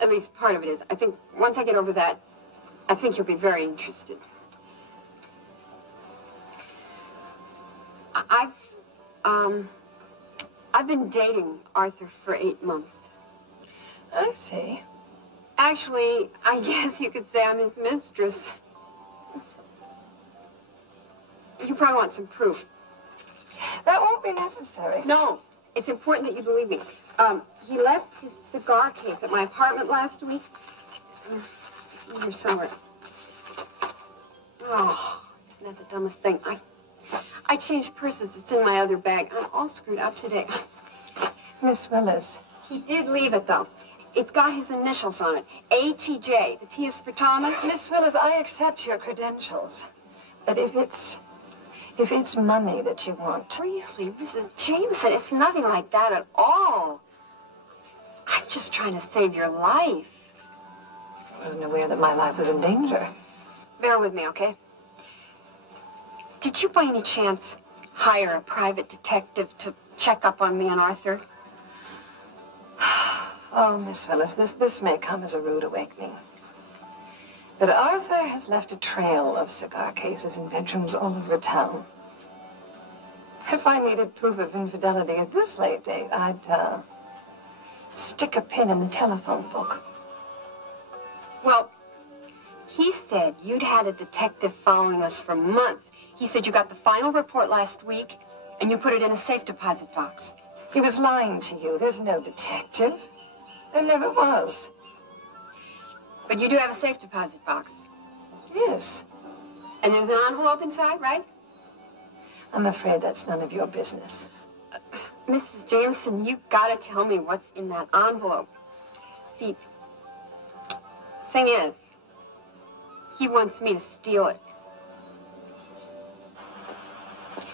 At least part of it is. I think once I get over that, I think you'll be very interested. I've been dating Arthur for 8 months. I see. Actually, I guess you could say I'm his mistress. You probably want some proof. That won't be necessary. No, it's important that you believe me. He left his cigar case at my apartment last week. It's in here somewhere. Oh, isn't that the dumbest thing? I changed purses. It's in my other bag. I'm all screwed up today. Miss Willis. He did leave it, though. It's got his initials on it. ATJ. The T is for Thomas. Miss Willis, I accept your credentials. But if it's money that you want... Really, Mrs. Jameson, it's nothing like that at all. I'm just trying to save your life. I wasn't aware that my life was in danger. Bear with me, okay? Did you by any chance hire a private detective to check up on me and Arthur? Oh, Miss Willis, this may come as a rude awakening. But Arthur has left a trail of cigar cases in bedrooms all over town. If I needed proof of infidelity at this late date, I'd stick a pin in the telephone book. Well, he said you'd had a detective following us for months. He said you got the final report last week, and you put it in a safe deposit box. He was lying to you. There's no detective. There never was. But you do have a safe deposit box. Yes. And there's an envelope inside, right? I'm afraid that's none of your business. Mrs. Jameson, you gotta tell me what's in that envelope. See, thing is, he wants me to steal it.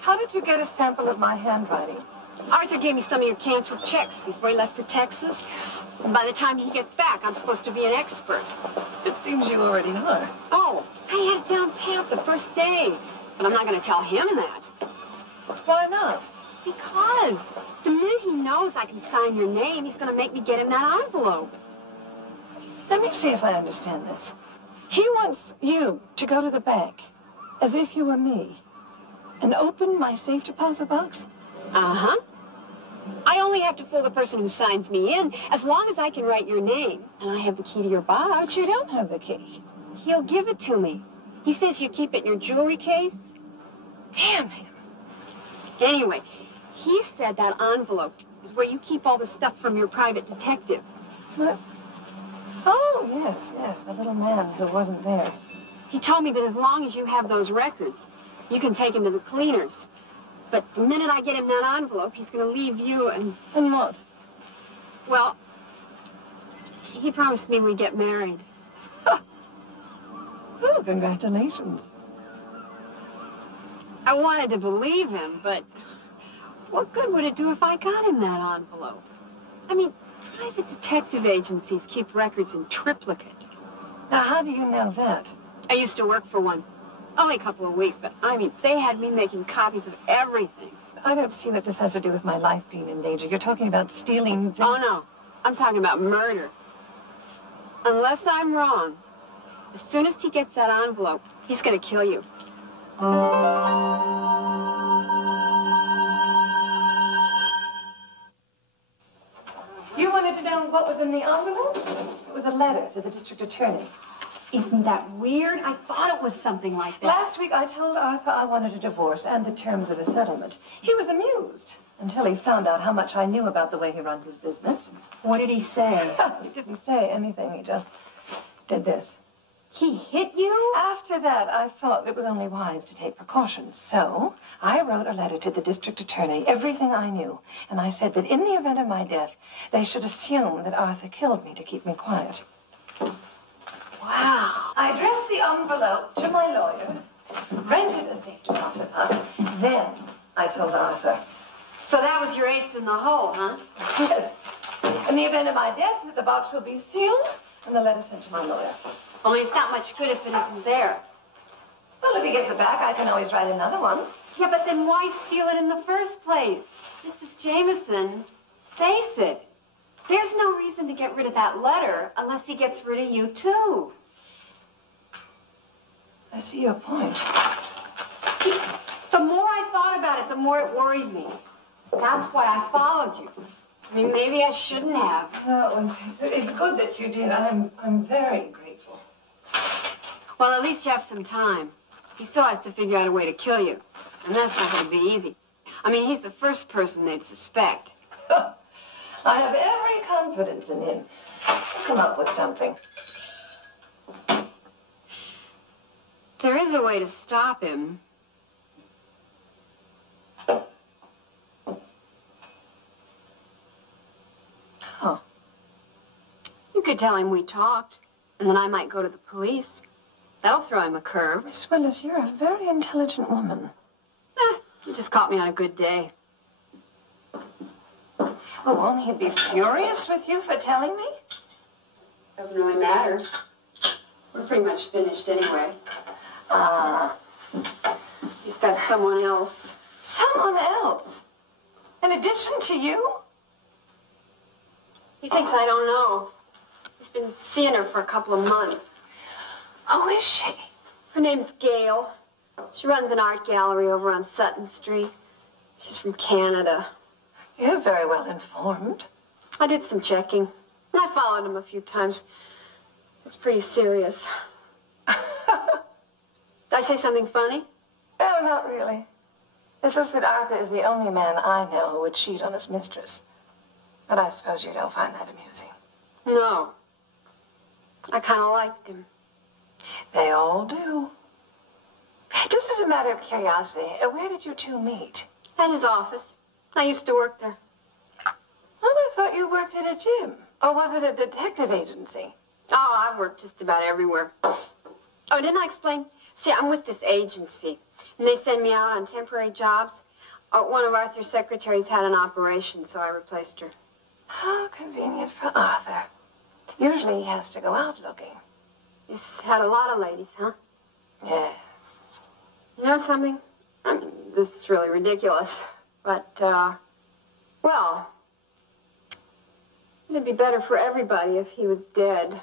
How did you get a sample of my handwriting? Arthur gave me some of your canceled checks before he left for Texas. And by the time he gets back, I'm supposed to be an expert. It seems you already are. Oh, I had it down pat the first day. But I'm not going to tell him that. Why not? Because the minute he knows I can sign your name, he's going to make me get him that envelope. Let me see if I understand this. He wants you to go to the bank, as if you were me, and open my safe deposit box? Uh-huh. I only have to fool the person who signs me in, as long as I can write your name, and I have the key to your box. But you don't have the key. He'll give it to me. He says you keep it in your jewelry case. Damn him. Anyway, he said that envelope is where you keep all the stuff from your private detective. What? Oh, yes, the little man who wasn't there. He told me that as long as you have those records, you can take him to the cleaners. But the minute I get him that envelope, he's going to leave you and... And what? Well, he promised me we'd get married. Oh, congratulations. I wanted to believe him, but what good would it do if I got him that envelope? I mean, private detective agencies keep records in triplicate. Now, how do you know that? I used to work for one. Only a couple of weeks, but I mean, they had me making copies of everything. I don't see what this has to do with my life being in danger. You're talking about stealing things. Oh, no. I'm talking about murder. Unless I'm wrong, as soon as he gets that envelope, he's going to kill you. You wanted to know what was in the envelope? It was a letter to the district attorney. Isn't that weird? I thought it was something like that. Last week, I told Arthur I wanted a divorce and the terms of a settlement. He was amused until he found out how much I knew about the way he runs his business. What did he say? He didn't say anything. He just did this. He hit you? After that, I thought it was only wise to take precautions. So I wrote a letter to the district attorney, everything I knew. And I said that in the event of my death, they should assume that Arthur killed me to keep me quiet. Wow. I addressed the envelope to my lawyer, rented a safe deposit box. Then I told Arthur. So that was your ace in the hole, huh? Yes. In the event of my death, the box will be sealed and the letter sent to my lawyer. Only it's not much good if it isn't there. Well, if he gets it back, I can always write another one. Yeah, but then why steal it in the first place? Mrs. Jameson, face it. There's no reason to get rid of that letter unless he gets rid of you, too. I see your point. See, the more I thought about it, the more it worried me. That's why I followed you. I mean, maybe I shouldn't have. No, it's good that you did. I'm very grateful. Well, at least you have some time. He still has to figure out a way to kill you. And that's not going to be easy. I mean, he's the first person they'd suspect. I have every confidence in him. He'll come up with something. There is a way to stop him. Huh. You could tell him we talked, and then I might go to the police. That'll throw him a curve. Miss Willis, you're a very intelligent woman. You just caught me on a good day. Well, won't he be furious with you for telling me? Doesn't really matter. We're pretty much finished anyway. He's got someone else. Someone else? In addition to you? He thinks I don't know. He's been seeing her for a couple of months. Who is she? Her name's Gail. She runs an art gallery over on Sutton Street. She's from Canada. You're very well informed. I did some checking. I followed him a few times. It's pretty serious. Did I say something funny? No, not really. It's just that Arthur is the only man I know who would cheat on his mistress. But I suppose you don't find that amusing. No. I kind of liked him. They all do. Just as a matter of curiosity, where did you two meet? At his office. I used to work there. Well, I thought you worked at a gym. Or was it a detective agency? Oh, I've worked just about everywhere. Oh, didn't I explain? See, I'm with this agency, and they send me out on temporary jobs. One of Arthur's secretaries had an operation, so I replaced her. How convenient for Arthur. Usually he has to go out looking. He's had a lot of ladies, huh? Yes. You know something? I mean, this is really ridiculous. But, well, it'd be better for everybody if he was dead.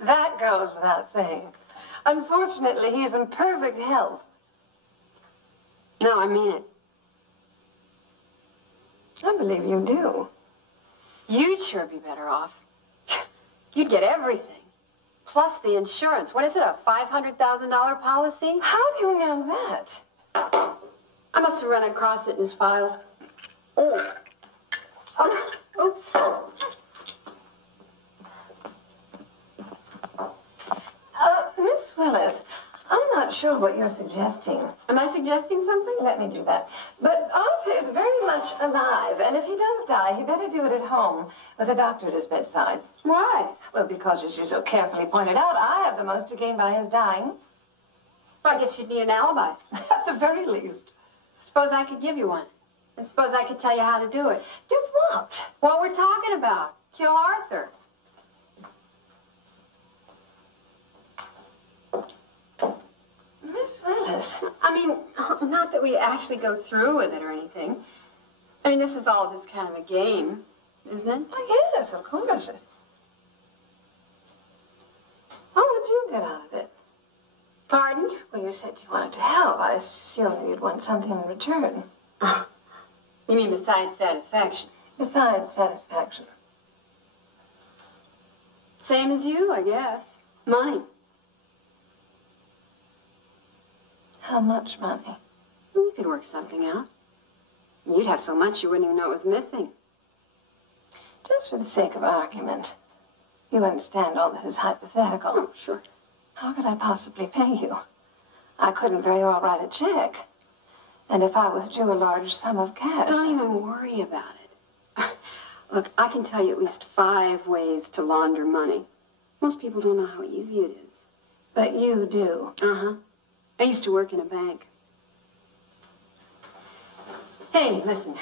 That goes without saying. Unfortunately, he's in perfect health. No, I mean it. I believe you do. You'd sure be better off. You'd get everything. Plus the insurance. What is it, a $500,000 policy? How do you know that? I must have run across it in his files. Oh. Oh, oops. Miss Willis, I'm not sure what you're suggesting. Am I suggesting something? Let me do that. But Arthur is very much alive, and if he does die, he better do it at home with a doctor at his bedside. Why? Well, because, as you so carefully pointed out, I have the most to gain by his dying. Well, I guess you'd need an alibi. At the very least. Suppose I could give you one. And suppose I could tell you how to do it. Do what? What we're talking about. Kill Arthur. this? I mean, not that we actually go through with it or anything. I mean, this is all just kind of a game, isn't it? Oh, yes, of course. What would you get out of it? Pardon? Well, you said you wanted to help. I assumed you'd want something in return. You mean besides satisfaction? Besides satisfaction. Same as you, I guess. Money. How much money? You could work something out. You'd have so much you wouldn't even know it was missing. Just for the sake of argument. You understand all this is hypothetical. Oh, sure. How could I possibly pay you? I couldn't very well write a check. And if I withdrew a large sum of cash... Don't even worry about it. Look, I can tell you at least 5 ways to launder money. Most people don't know how easy it is. But you do. Uh-huh. I used to work in a bank. Hey, listen.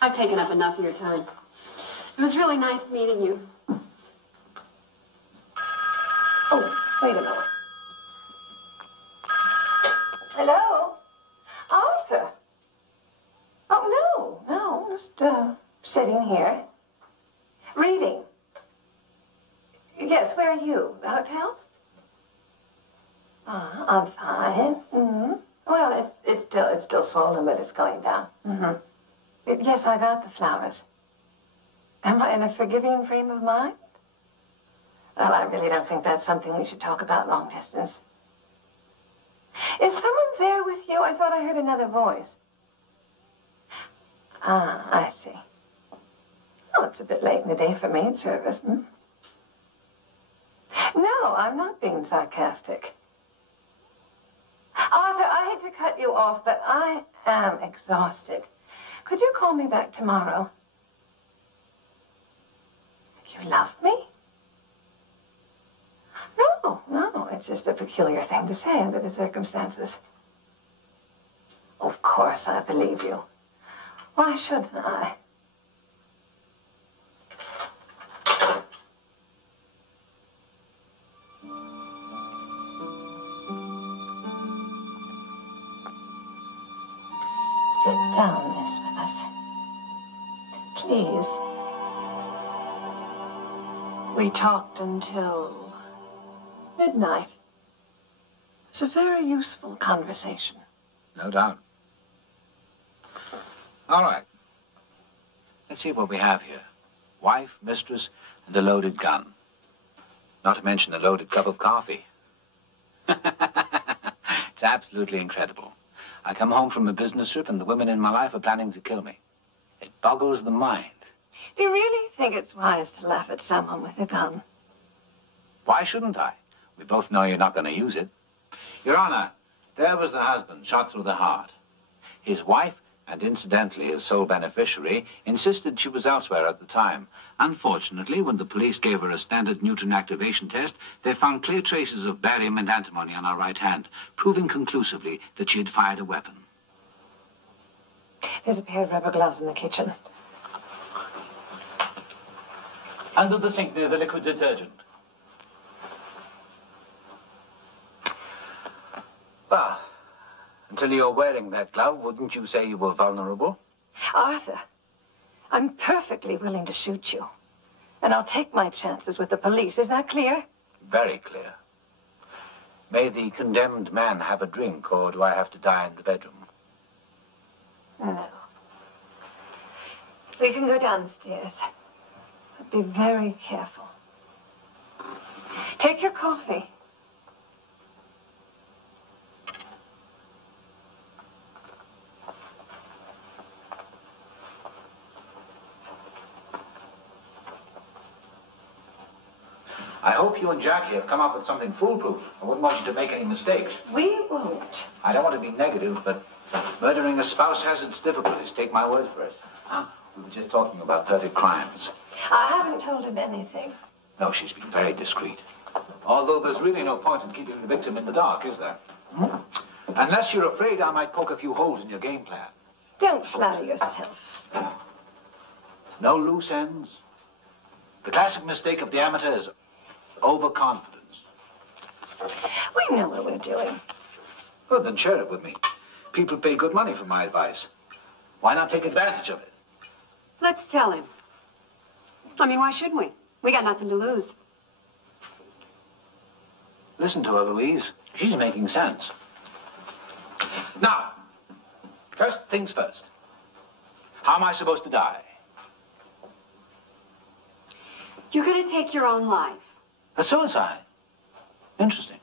I've taken up enough of your time. It was really nice meeting you. Oh, wait a minute. Hello? Arthur? Oh, no, just sitting here. Reading. Yes, where are you? The hotel? I'm fine. Mm-hmm. Well, it's still swollen, but it's going down. Mm-hmm. Yes, I got the flowers. Am I in a forgiving frame of mind? Well, I really don't think that's something we should talk about long distance. Is someone there with you? I thought I heard another voice. Ah, I see. Well, it's a bit late in the day for maid service, hmm? No, I'm not being sarcastic. Arthur, I hate to cut you off, but I am exhausted. Could you call me back tomorrow? You love me? No, it's just a peculiar thing to say under the circumstances. Of course, I believe you. Why shouldn't I? Sit down, Miss Willis. Please. We talked until midnight. It was a very useful conversation. No doubt. All right. Let's see what we have here. Wife, mistress, and a loaded gun. Not to mention a loaded cup of coffee. It's absolutely incredible. I come home from a business trip and the women in my life are planning to kill me. It boggles the mind. Do you really think it's wise to laugh at someone with a gun? Why shouldn't I? We both know you're not going to use it. Your Honor, there was the husband shot through the heart. His wife, and incidentally his sole beneficiary, insisted she was elsewhere at the time. Unfortunately, when the police gave her a standard neutron activation test, they found clear traces of barium and antimony on her right hand, proving conclusively that she had fired a weapon. There's a pair of rubber gloves in the kitchen. Under the sink near the liquid detergent. Well, until you're wearing that glove, wouldn't you say you were vulnerable? Arthur, I'm perfectly willing to shoot you. And I'll take my chances with the police. Is that clear? Very clear. May the condemned man have a drink, or do I have to die in the bedroom? No. We can go downstairs. But be very careful. Take your coffee. I hope you and Jackie have come up with something foolproof. I wouldn't want you to make any mistakes. We won't. I don't want to be negative, but murdering a spouse has its difficulties. Take my word for it. We were just talking about perfect crimes. I haven't told him anything. No, she's been very discreet. Although there's really no point in keeping the victim in the dark, is there? Unless you're afraid I might poke a few holes in your game plan. Don't flatter yourself. No loose ends. The classic mistake of the amateur is overconfidence. We know what we're doing. Well, then share it with me. People pay good money for my advice. Why not take advantage of it? Let's tell him. I mean, why shouldn't we? We got nothing to lose. Listen to her, Louise. She's making sense. Now, first things first. How am I supposed to die? You're going to take your own life. A suicide. Interesting.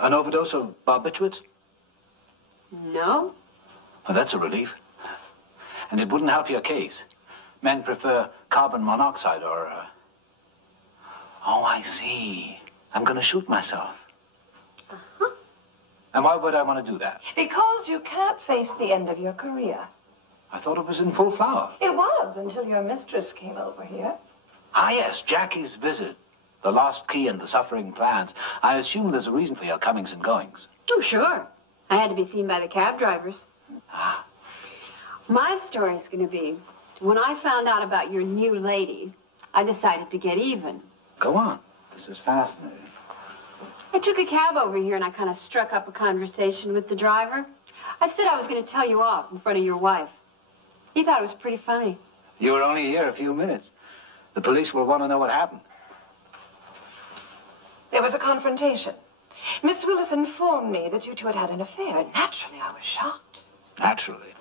An overdose of barbiturates? No. Well, that's a relief. And it wouldn't help your case. Men prefer carbon monoxide or... Oh, I see. I'm going to shoot myself. Uh-huh. And why would I want to do that? Because you can't face the end of your career. I thought it was in full flower. It was until your mistress came over here. Ah, yes, Jackie's visit. The lost key and the suffering plans. I assume there's a reason for your comings and goings. Oh, sure. I had to be seen by the cab drivers. Ah. My story's going to be, when I found out about your new lady, I decided to get even. Go on. This is fascinating. I took a cab over here and I kind of struck up a conversation with the driver. I said I was going to tell you off in front of your wife. He thought it was pretty funny. You were only here a few minutes. The police will want to know what happened. There was a confrontation. Miss Willis informed me that you two had had an affair. Naturally, I was shocked. Naturally.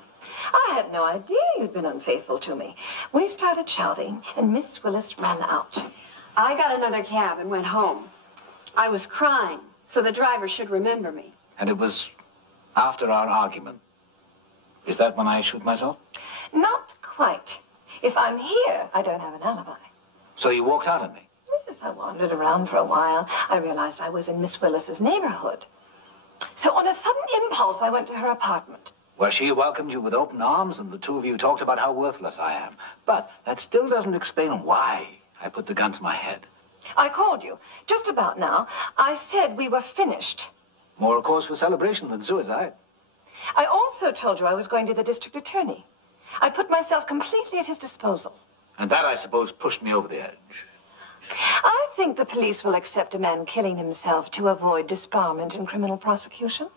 I had no idea you'd been unfaithful to me. We started shouting, and Miss Willis ran out. I got another cab and went home. I was crying, so the driver should remember me. And it was after our argument. Is that when I shoot myself? Not quite. If I'm here, I don't have an alibi. So you walked out on me? Yes, I wandered around for a while. I realized I was in Miss Willis's neighborhood. So on a sudden impulse, I went to her apartment. Where she welcomed you with open arms, and the two of you talked about how worthless I am. But that still doesn't explain why I put the gun to my head. I called you just about now. I said we were finished. More a cause for celebration than suicide. I also told you I was going to the district attorney. I put myself completely at his disposal. And that, I suppose, pushed me over the edge. I think the police will accept a man killing himself to avoid disbarment in criminal prosecution.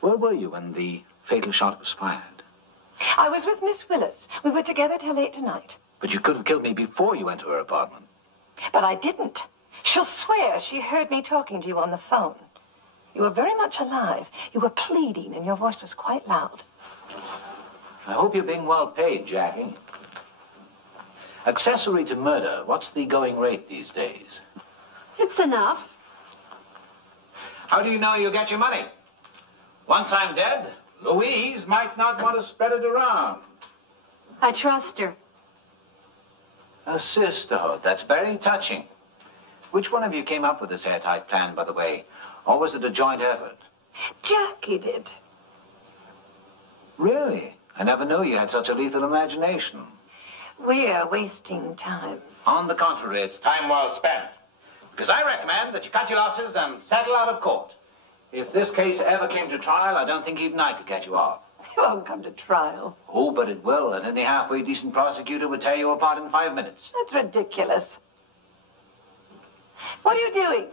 Where were you when the fatal shot was fired? I was with Miss Willis. We were together till late tonight. But you could have killed me before you went to her apartment. But I didn't. She'll swear she heard me talking to you on the phone. You were very much alive. You were pleading, and your voice was quite loud. I hope you're being well paid, Jackie. Accessory to murder, what's the going rate these days? It's enough. How do you know you'll get your money? Once I'm dead, Louise might not want to spread it around. I trust her. A sisterhood, that's very touching. Which one of you came up with this airtight plan, by the way? Or was it a joint effort? Jackie did. Really? I never knew you had such a lethal imagination. We're wasting time. On the contrary, it's time well spent. Because I recommend that you cut your losses and settle out of court. If this case ever came to trial, I don't think even I could get you off. It won't come to trial. Oh, but it will, and any halfway decent prosecutor would tear you apart in 5 minutes. That's ridiculous. What are you doing?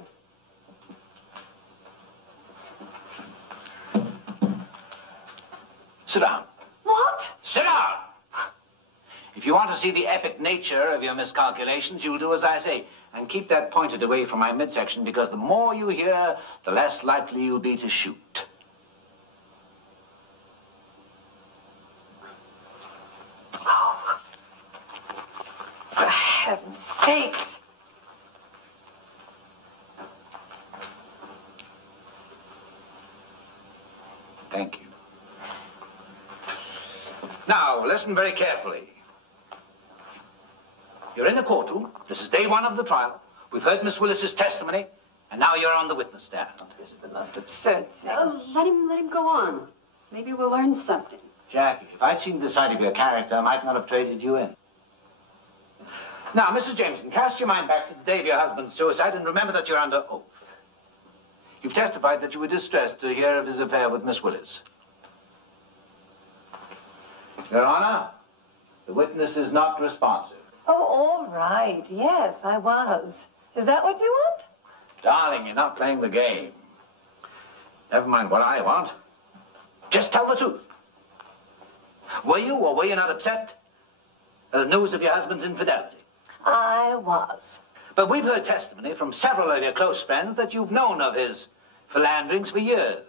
Sit down. What? Sit down! If you want to see the epic nature of your miscalculations, you'll do as I say. And keep that pointed away from my midsection, because the more you hear, the less likely you'll be to shoot. Oh. For heaven's sakes. Thank you. Now, listen very carefully. You're in the courtroom. This is day one of the trial. We've heard Miss Willis's testimony, and now you're on the witness stand. This is the most absurd thing. Oh, let him go on. Maybe we'll learn something. Jackie, if I'd seen this side of your character, I might not have traded you in. Now, Mrs. Jameson, cast your mind back to the day of your husband's suicide and remember that you're under oath. You've testified that you were distressed to hear of his affair with Miss Willis. Your Honor, the witness is not responsive. Oh, all right. Yes, I was. Is that what you want? Darling, you're not playing the game. Never mind what I want. Just tell the truth. Were you or were you not upset at the news of your husband's infidelity? I was. But we've heard testimony from several of your close friends that you've known of his philanderings for years.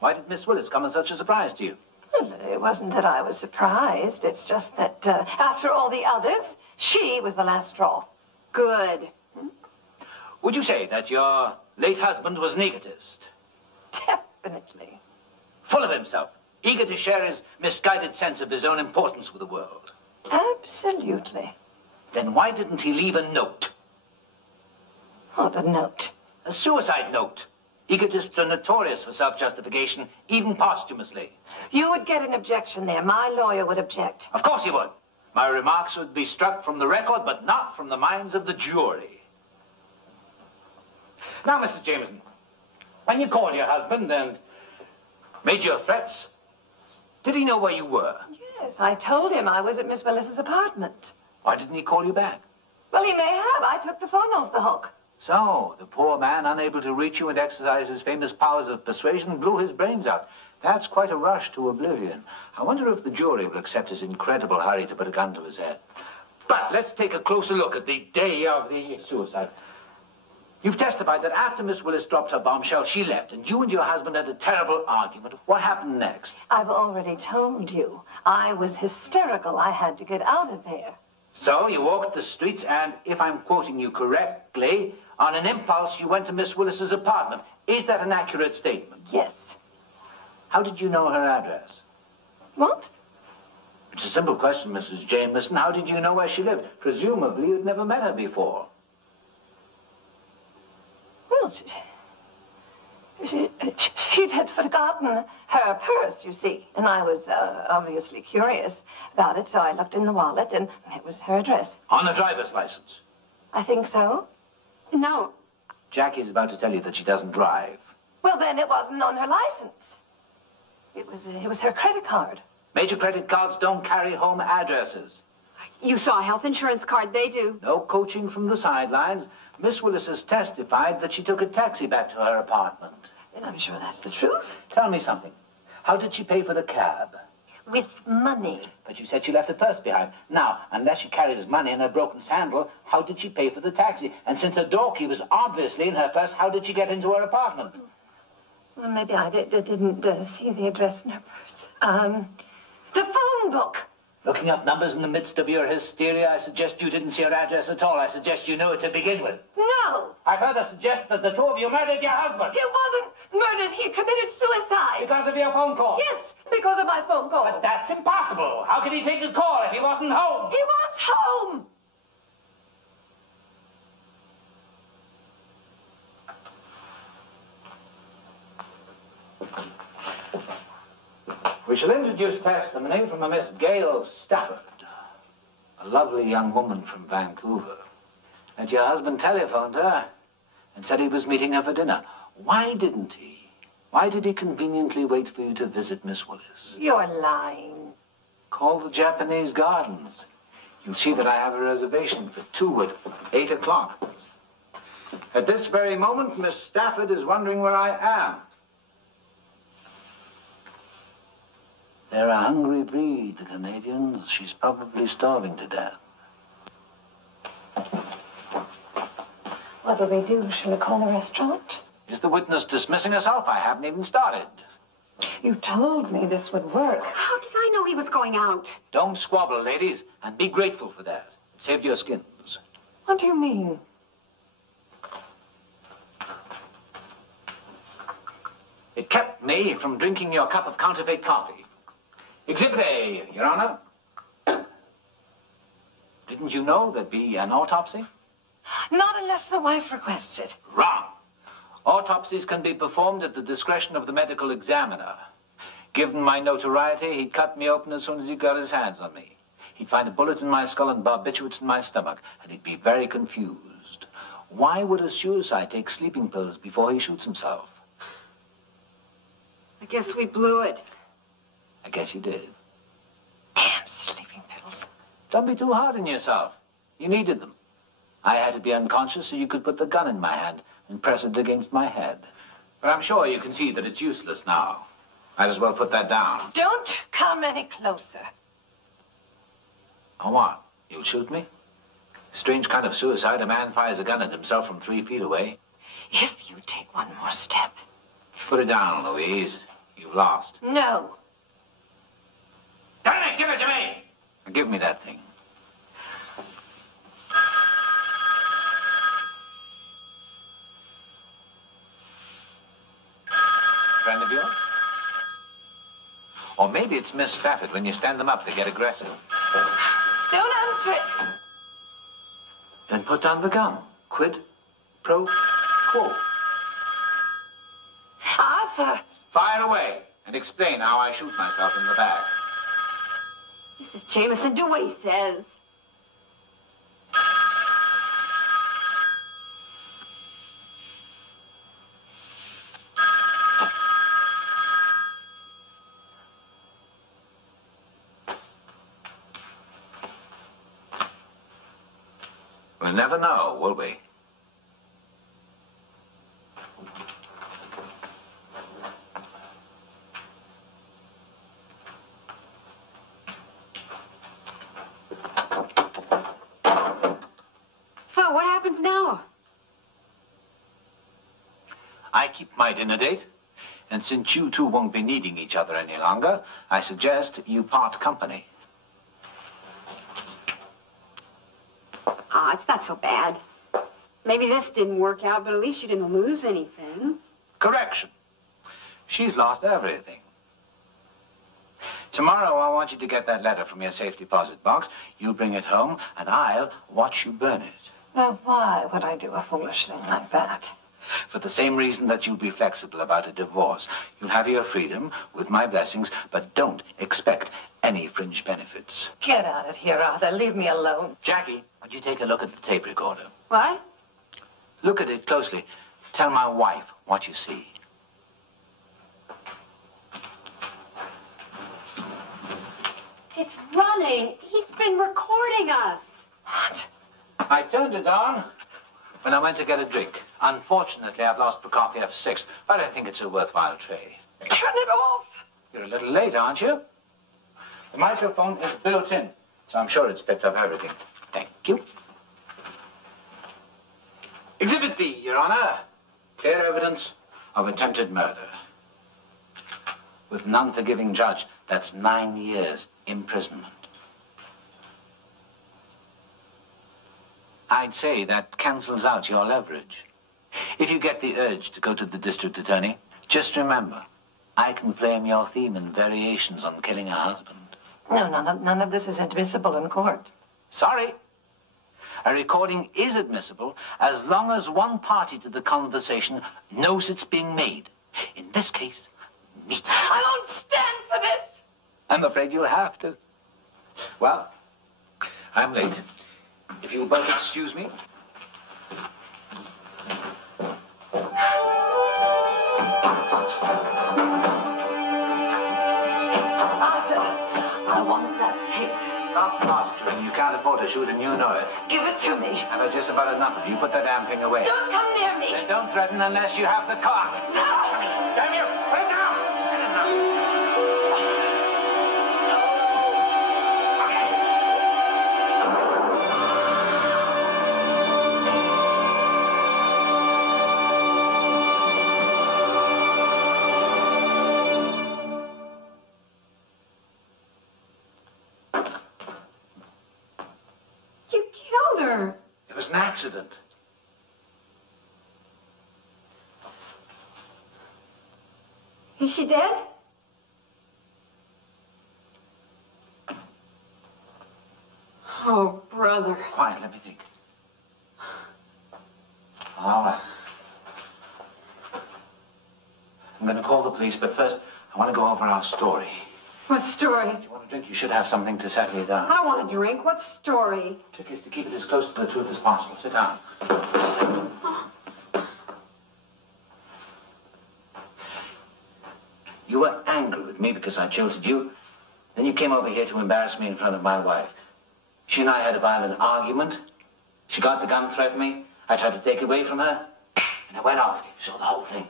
Why did Miss Willis come as such a surprise to you? Well, it wasn't that I was surprised. It's just that after all the others, she was the last straw. Good. Would you say that your late husband was an egotist? Definitely. Full of himself, eager to share his misguided sense of his own importance with the world? Absolutely. Then why didn't he leave a note? Oh, the note. A suicide note. Egotists are notorious for self-justification, even posthumously. You would get an objection there. My lawyer would object. Of course he would. My remarks would be struck from the record, but not from the minds of the jury. Now, Mrs. Jameson, when you called your husband and made your threats, did he know where you were? Yes, I told him I was at Miss Willis's apartment. Why didn't he call you back? Well, he may have. I took the phone off the hook. So, the poor man, unable to reach you and exercise his famous powers of persuasion, blew his brains out. That's quite a rush to oblivion. I wonder if the jury will accept his incredible hurry to put a gun to his head. But let's take a closer look at the day of the suicide. You've testified that after Miss Willis dropped her bombshell, she left, and you and your husband had a terrible argument. What happened next? I've already told you. I was hysterical. I had to get out of there. So, you walked the streets, and if I'm quoting you correctly, on an impulse, you went to Miss Willis's apartment. Is that an accurate statement? Yes. How did you know her address? What? It's a simple question, Mrs. Jameson. How did you know where she lived? Presumably, you'd never met her before. Well, she'd had forgotten her purse, you see. And I was obviously curious about it, so I looked in the wallet, and it was her address. On the driver's license? I think so. No. Jackie's about to tell you that she doesn't drive. Well, then it wasn't on her license. It was her credit card. Major credit cards don't carry home addresses. You saw a health insurance card. They do. No coaching from the sidelines. Miss Willis has testified that she took a taxi back to her apartment. Then I'm sure that's the truth. Tell me something. How did she pay for the cab? With money. But you said she left a purse behind. Now, unless she carries money in her broken sandal, how did she pay for the taxi? And since her door key was obviously in her purse, how did she get into her apartment? Well, maybe I didn't see the address in her purse. The phone book. Looking up numbers in the midst of your hysteria, I suggest you didn't see her address at all. I suggest you knew it to begin with. No. I further suggest that the two of you murdered your husband. He wasn't murdered. He committed suicide. Because of your phone call? Yes, because of my phone call. But that's impossible. How could he take a call if he wasn't home? He was home. We shall introduce testimony from a Miss Gail Stafford, a lovely young woman from Vancouver. That your husband telephoned her and said he was meeting her for dinner. Why didn't he? Why did he conveniently wait for you to visit Miss Willis? You're lying. Call the Japanese Gardens. You'll see that I have a reservation for 2 at 8 o'clock. At this very moment, Miss Stafford is wondering where I am. They're a hungry breed, the Canadians. She's probably starving to death. What'll we do? Shall we call the restaurant? Is the witness dismissing herself? I haven't even started. You told me this would work. How did I know he was going out? Don't squabble, ladies, and be grateful for that. It saved your skins. What do you mean? It kept me from drinking your cup of counterfeit coffee. Exhibit A, Your Honor. Didn't you know there'd be an autopsy? Not unless the wife requests it. Wrong. Autopsies can be performed at the discretion of the medical examiner. Given my notoriety, he'd cut me open as soon as he got his hands on me. He'd find a bullet in my skull and barbiturates in my stomach, and he'd be very confused. Why would a suicide take sleeping pills before he shoots himself? I guess we blew it. I guess you did. Damn sleeping pills. Don't be too hard on yourself. You needed them. I had to be unconscious so you could put the gun in my hand and press it against my head. But I'm sure you can see that it's useless now. Might as well put that down. Don't come any closer. Oh, what? You'll shoot me? Strange kind of suicide. A man fires a gun at himself from 3 feet away. If you take one more step. Put it down, Louise. You've lost. No. Damn it, give it to me! Give me that thing. Friend of yours? Or maybe it's Miss Stafford. When you stand them up, they get aggressive. Don't answer it. Then put down the gun. Quid pro quo. Arthur! Fire away and explain how I shoot myself in the back. Mrs. Jameson, do what he says. We'll never know, will we? So, what happens now? I keep my dinner date, and since you two won't be needing each other any longer, I suggest you part company. Ah, it's not so bad. Maybe this didn't work out, but at least you didn't lose anything. Correction. She's lost everything. Tomorrow, I want you to get that letter from your safe deposit box. You bring it home, and I'll watch you burn it. Now, why would I do a foolish thing like that? For the same reason that you'll be flexible about a divorce. You'll have your freedom, with my blessings, but don't expect any fringe benefits. Get out of here, Arthur. Leave me alone. Jackie, would you take a look at the tape recorder? What? Look at it closely. Tell my wife what you see. It's running. He's been recording us. What? I turned it on when I went to get a drink. Unfortunately, I've lost Prokofiev 6, but I think it's a worthwhile trade. Turn it off. You're a little late, aren't you? The microphone is built in, so I'm sure it's picked up everything. Thank you. Exhibit B, Your Honor. Clear evidence of attempted murder. With an unforgiving judge, that's 9 years imprisonment. I'd say that cancels out your leverage. If you get the urge to go to the district attorney, just remember, I can play him your theme in variations on killing a husband. No, none of this is admissible in court. Sorry. A recording is admissible as long as one party to the conversation knows it's being made. In this case, me. I won't stand for this. I'm afraid you'll have to. Well, I'm late. If you'll both excuse me. Arthur, I want that tape. Stop posturing. You can't afford to shoot and you know it. Give it to me. I've had just about enough of you. Put that damn thing away. Don't come near me. Then don't threaten unless you have the card. No. Damn you! Put it down! You killed her. It was an accident. Is she dead? Oh, brother. Quiet, let me think. All right. I'm going to call the police, but first, I want to go over our story. What story? If you want a drink, you should have something to settle you down. I don't want a drink. What story? The trick is to keep it as close to the truth as possible. Sit down. You were angry with me because I jilted you. Then you came over here to embarrass me in front of my wife. She and I had a violent argument. She got the gun, threatened me. I tried to take it away from her. And I went off. You saw the whole thing.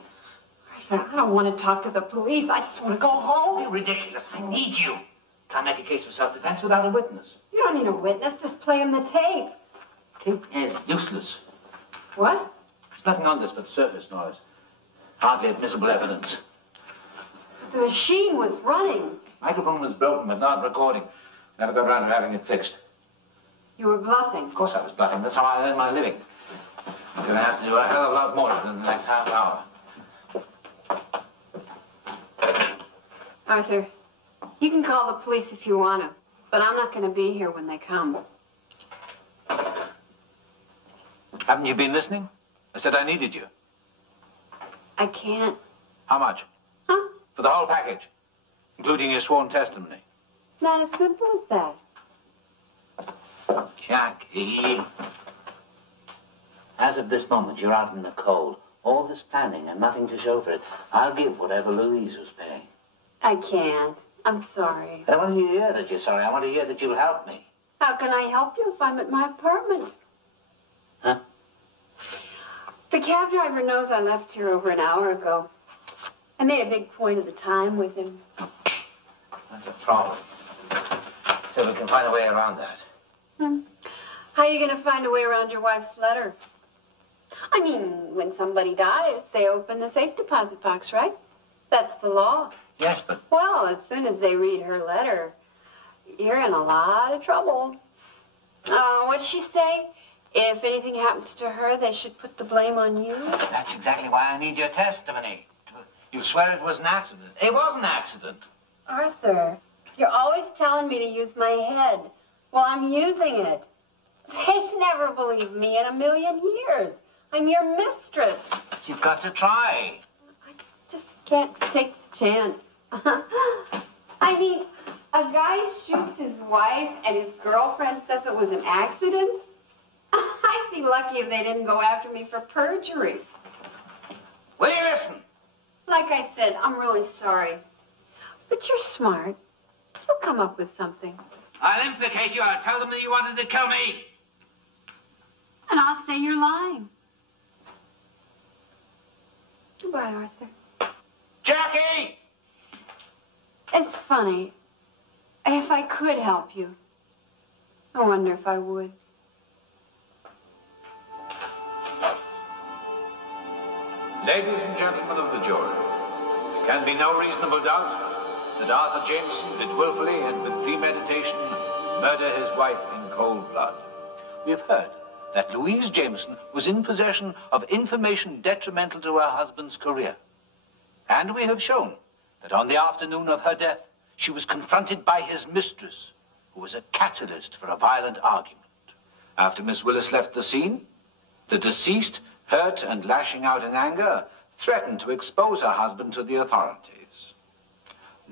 I don't want to talk to the police. I just want to go home. You're ridiculous. I need you. Can't make a case for self-defense without a witness. You don't need a witness. Just play him the tape. Tape is useless. What? There's nothing on this but surface noise. Hardly admissible evidence. The machine was running. Microphone was broken, but not recording. Never got around to having it fixed. You were bluffing. Of course I was bluffing. That's how I earn my living. I'm going to have to do a hell of a lot more than the next half hour. Arthur, you can call the police if you want to, but I'm not going to be here when they come. Haven't you been listening? I said I needed you. I can't. How much? Huh? For the whole package, including your sworn testimony. It's not as simple as that. Jackie. As of this moment, you're out in the cold. All this planning and nothing to show for it. I'll give whatever Louise was paying. I can't. I'm sorry. I don't want to hear that you're sorry. I want to hear that you'll help me. How can I help you if I'm at my apartment? Huh? The cab driver knows I left here over an hour ago. I made a big point of the time with him. That's a problem. So we can find a way around that. How are you going to find a way around your wife's letter? I mean, when somebody dies, they open the safe deposit box, right? That's the law. Yes, but... Well, as soon as they read her letter, you're in a lot of trouble. What'd she say? If anything happens to her, they should put the blame on you? That's exactly why I need your testimony. You swear it was an accident. It was an accident. Arthur, you're always telling me to use my head. Well, I'm using it. They'd never believe me in a million years. I'm your mistress. You've got to try. I just can't take the chance. I mean, a guy shoots his wife and his girlfriend says it was an accident? I'd be lucky if they didn't go after me for perjury. Will you listen? Like I said, I'm really sorry. But you're smart. You'll come up with something. I'll implicate you. I'll tell them that you wanted to kill me. And I'll say you're lying. Goodbye, Arthur. Jackie! It's funny. If I could help you, I wonder if I would. Ladies and gentlemen of the jury, there can be no reasonable doubt that Arthur Jameson did willfully and with premeditation murder his wife in cold blood. We have heard that Louise Jameson was in possession of information detrimental to her husband's career. And we have shown that on the afternoon of her death, she was confronted by his mistress, who was a catalyst for a violent argument. After Miss Willis left the scene, the deceased, hurt and lashing out in anger, threatened to expose her husband to the authorities.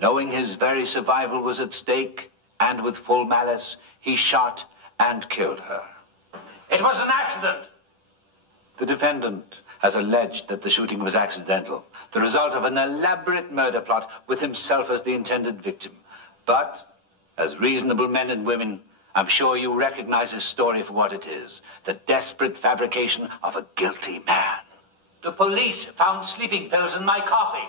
Knowing his very survival was at stake, and with full malice, he shot and killed her. It was an accident. The defendant has alleged that the shooting was accidental, the result of an elaborate murder plot with himself as the intended victim. But, as reasonable men and women, I'm sure you recognize his story for what it is, the desperate fabrication of a guilty man. The police found sleeping pills in my coffee,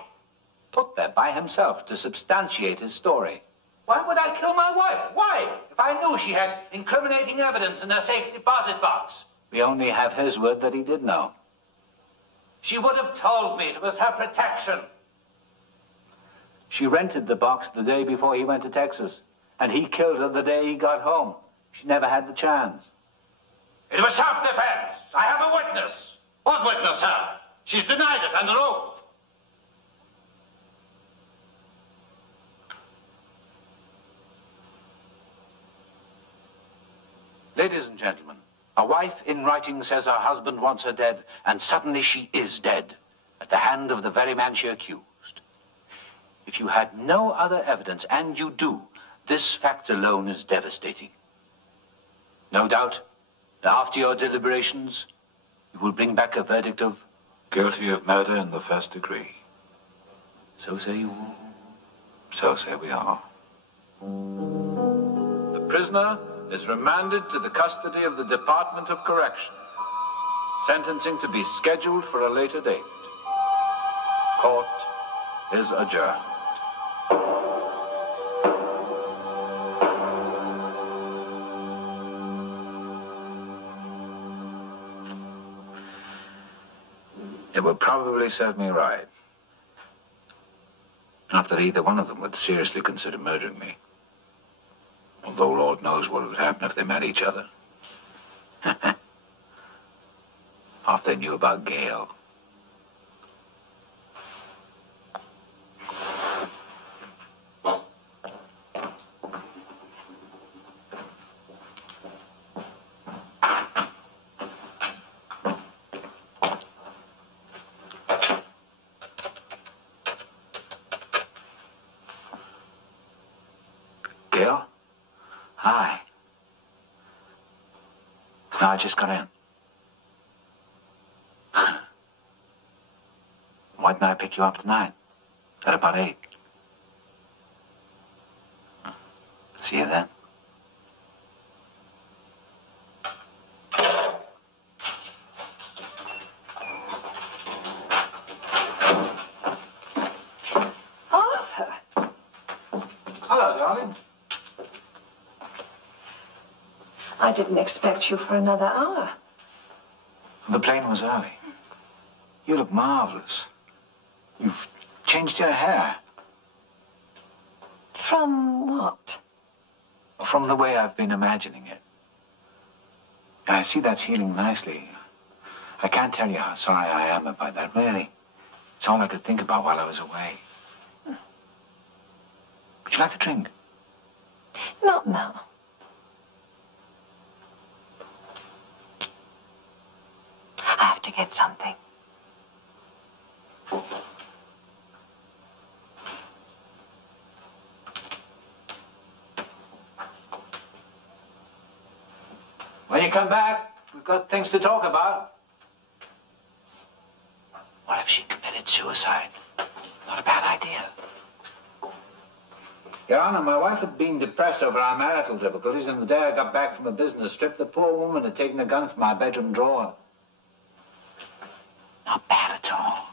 put there by himself to substantiate his story. Why would I kill my wife? Why? If I knew she had incriminating evidence in her safe deposit box. We only have his word that he did know. She would have told me it was her protection. She rented the box the day before he went to Texas, and he killed her the day he got home. She never had the chance. It was self-defense. I have a witness. What witness, sir? She's denied it under oath. Ladies and gentlemen, a wife in writing says her husband wants her dead, and suddenly she is dead, at the hand of the very man she accused. If you had no other evidence, and you do, this fact alone is devastating. No doubt, that after your deliberations, you will bring back a verdict of guilty of murder in the first degree. So say you, so say we are. The prisoner is remanded to the custody of the Department of Correction. Sentencing to be scheduled for a later date. Court is adjourned. It would probably serve me right. Not that either one of them would seriously consider murdering me. Although Lord knows what would happen if they met each other. Half they knew about Gail. Gail? Hi. No, I just got in. Why didn't I pick you up tonight? At about 8. See you then. Arthur! Hello, darling. I didn't expect you for another hour. The plane was early. You look marvelous. You've changed your hair. From what? From the way I've been imagining it. I see that's healing nicely. I can't tell you how sorry I am about that, really. It's all I could think about while I was away. Would you like a drink? Not now. I have to get something. When you come back, we've got things to talk about. What if she committed suicide? Not a bad idea. Your Honor, my wife had been depressed over our marital difficulties, and the day I got back from a business trip, the poor woman had taken a gun from my bedroom drawer. Not bad at all.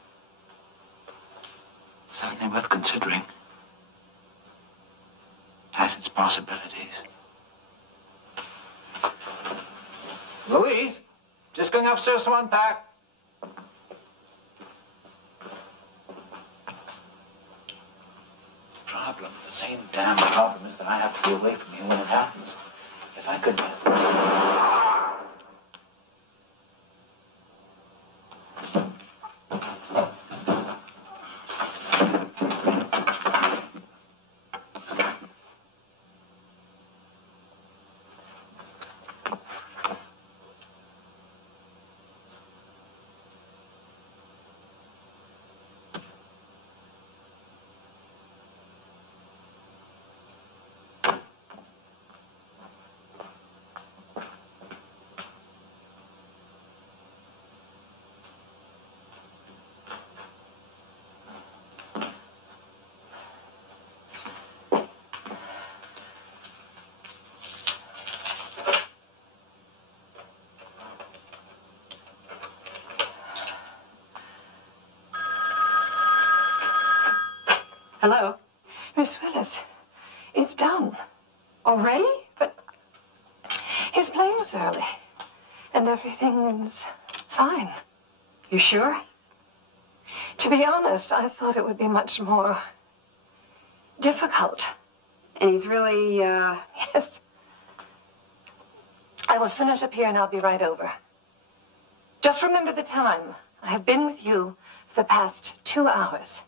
Certainly worth considering. Has its possibilities. Louise, just going upstairs to unpack. Problem, the same damn problem is that I have to be away from you when it happens. If I could... Hello? Miss Willis, it's done. Already? But His plane was early, and everything's fine. you sure? To be honest, I thought it would be much more difficult. And he's really, Yes. I will finish up here and I'll be right over. Just remember the time. I have been with you for the past 2 hours.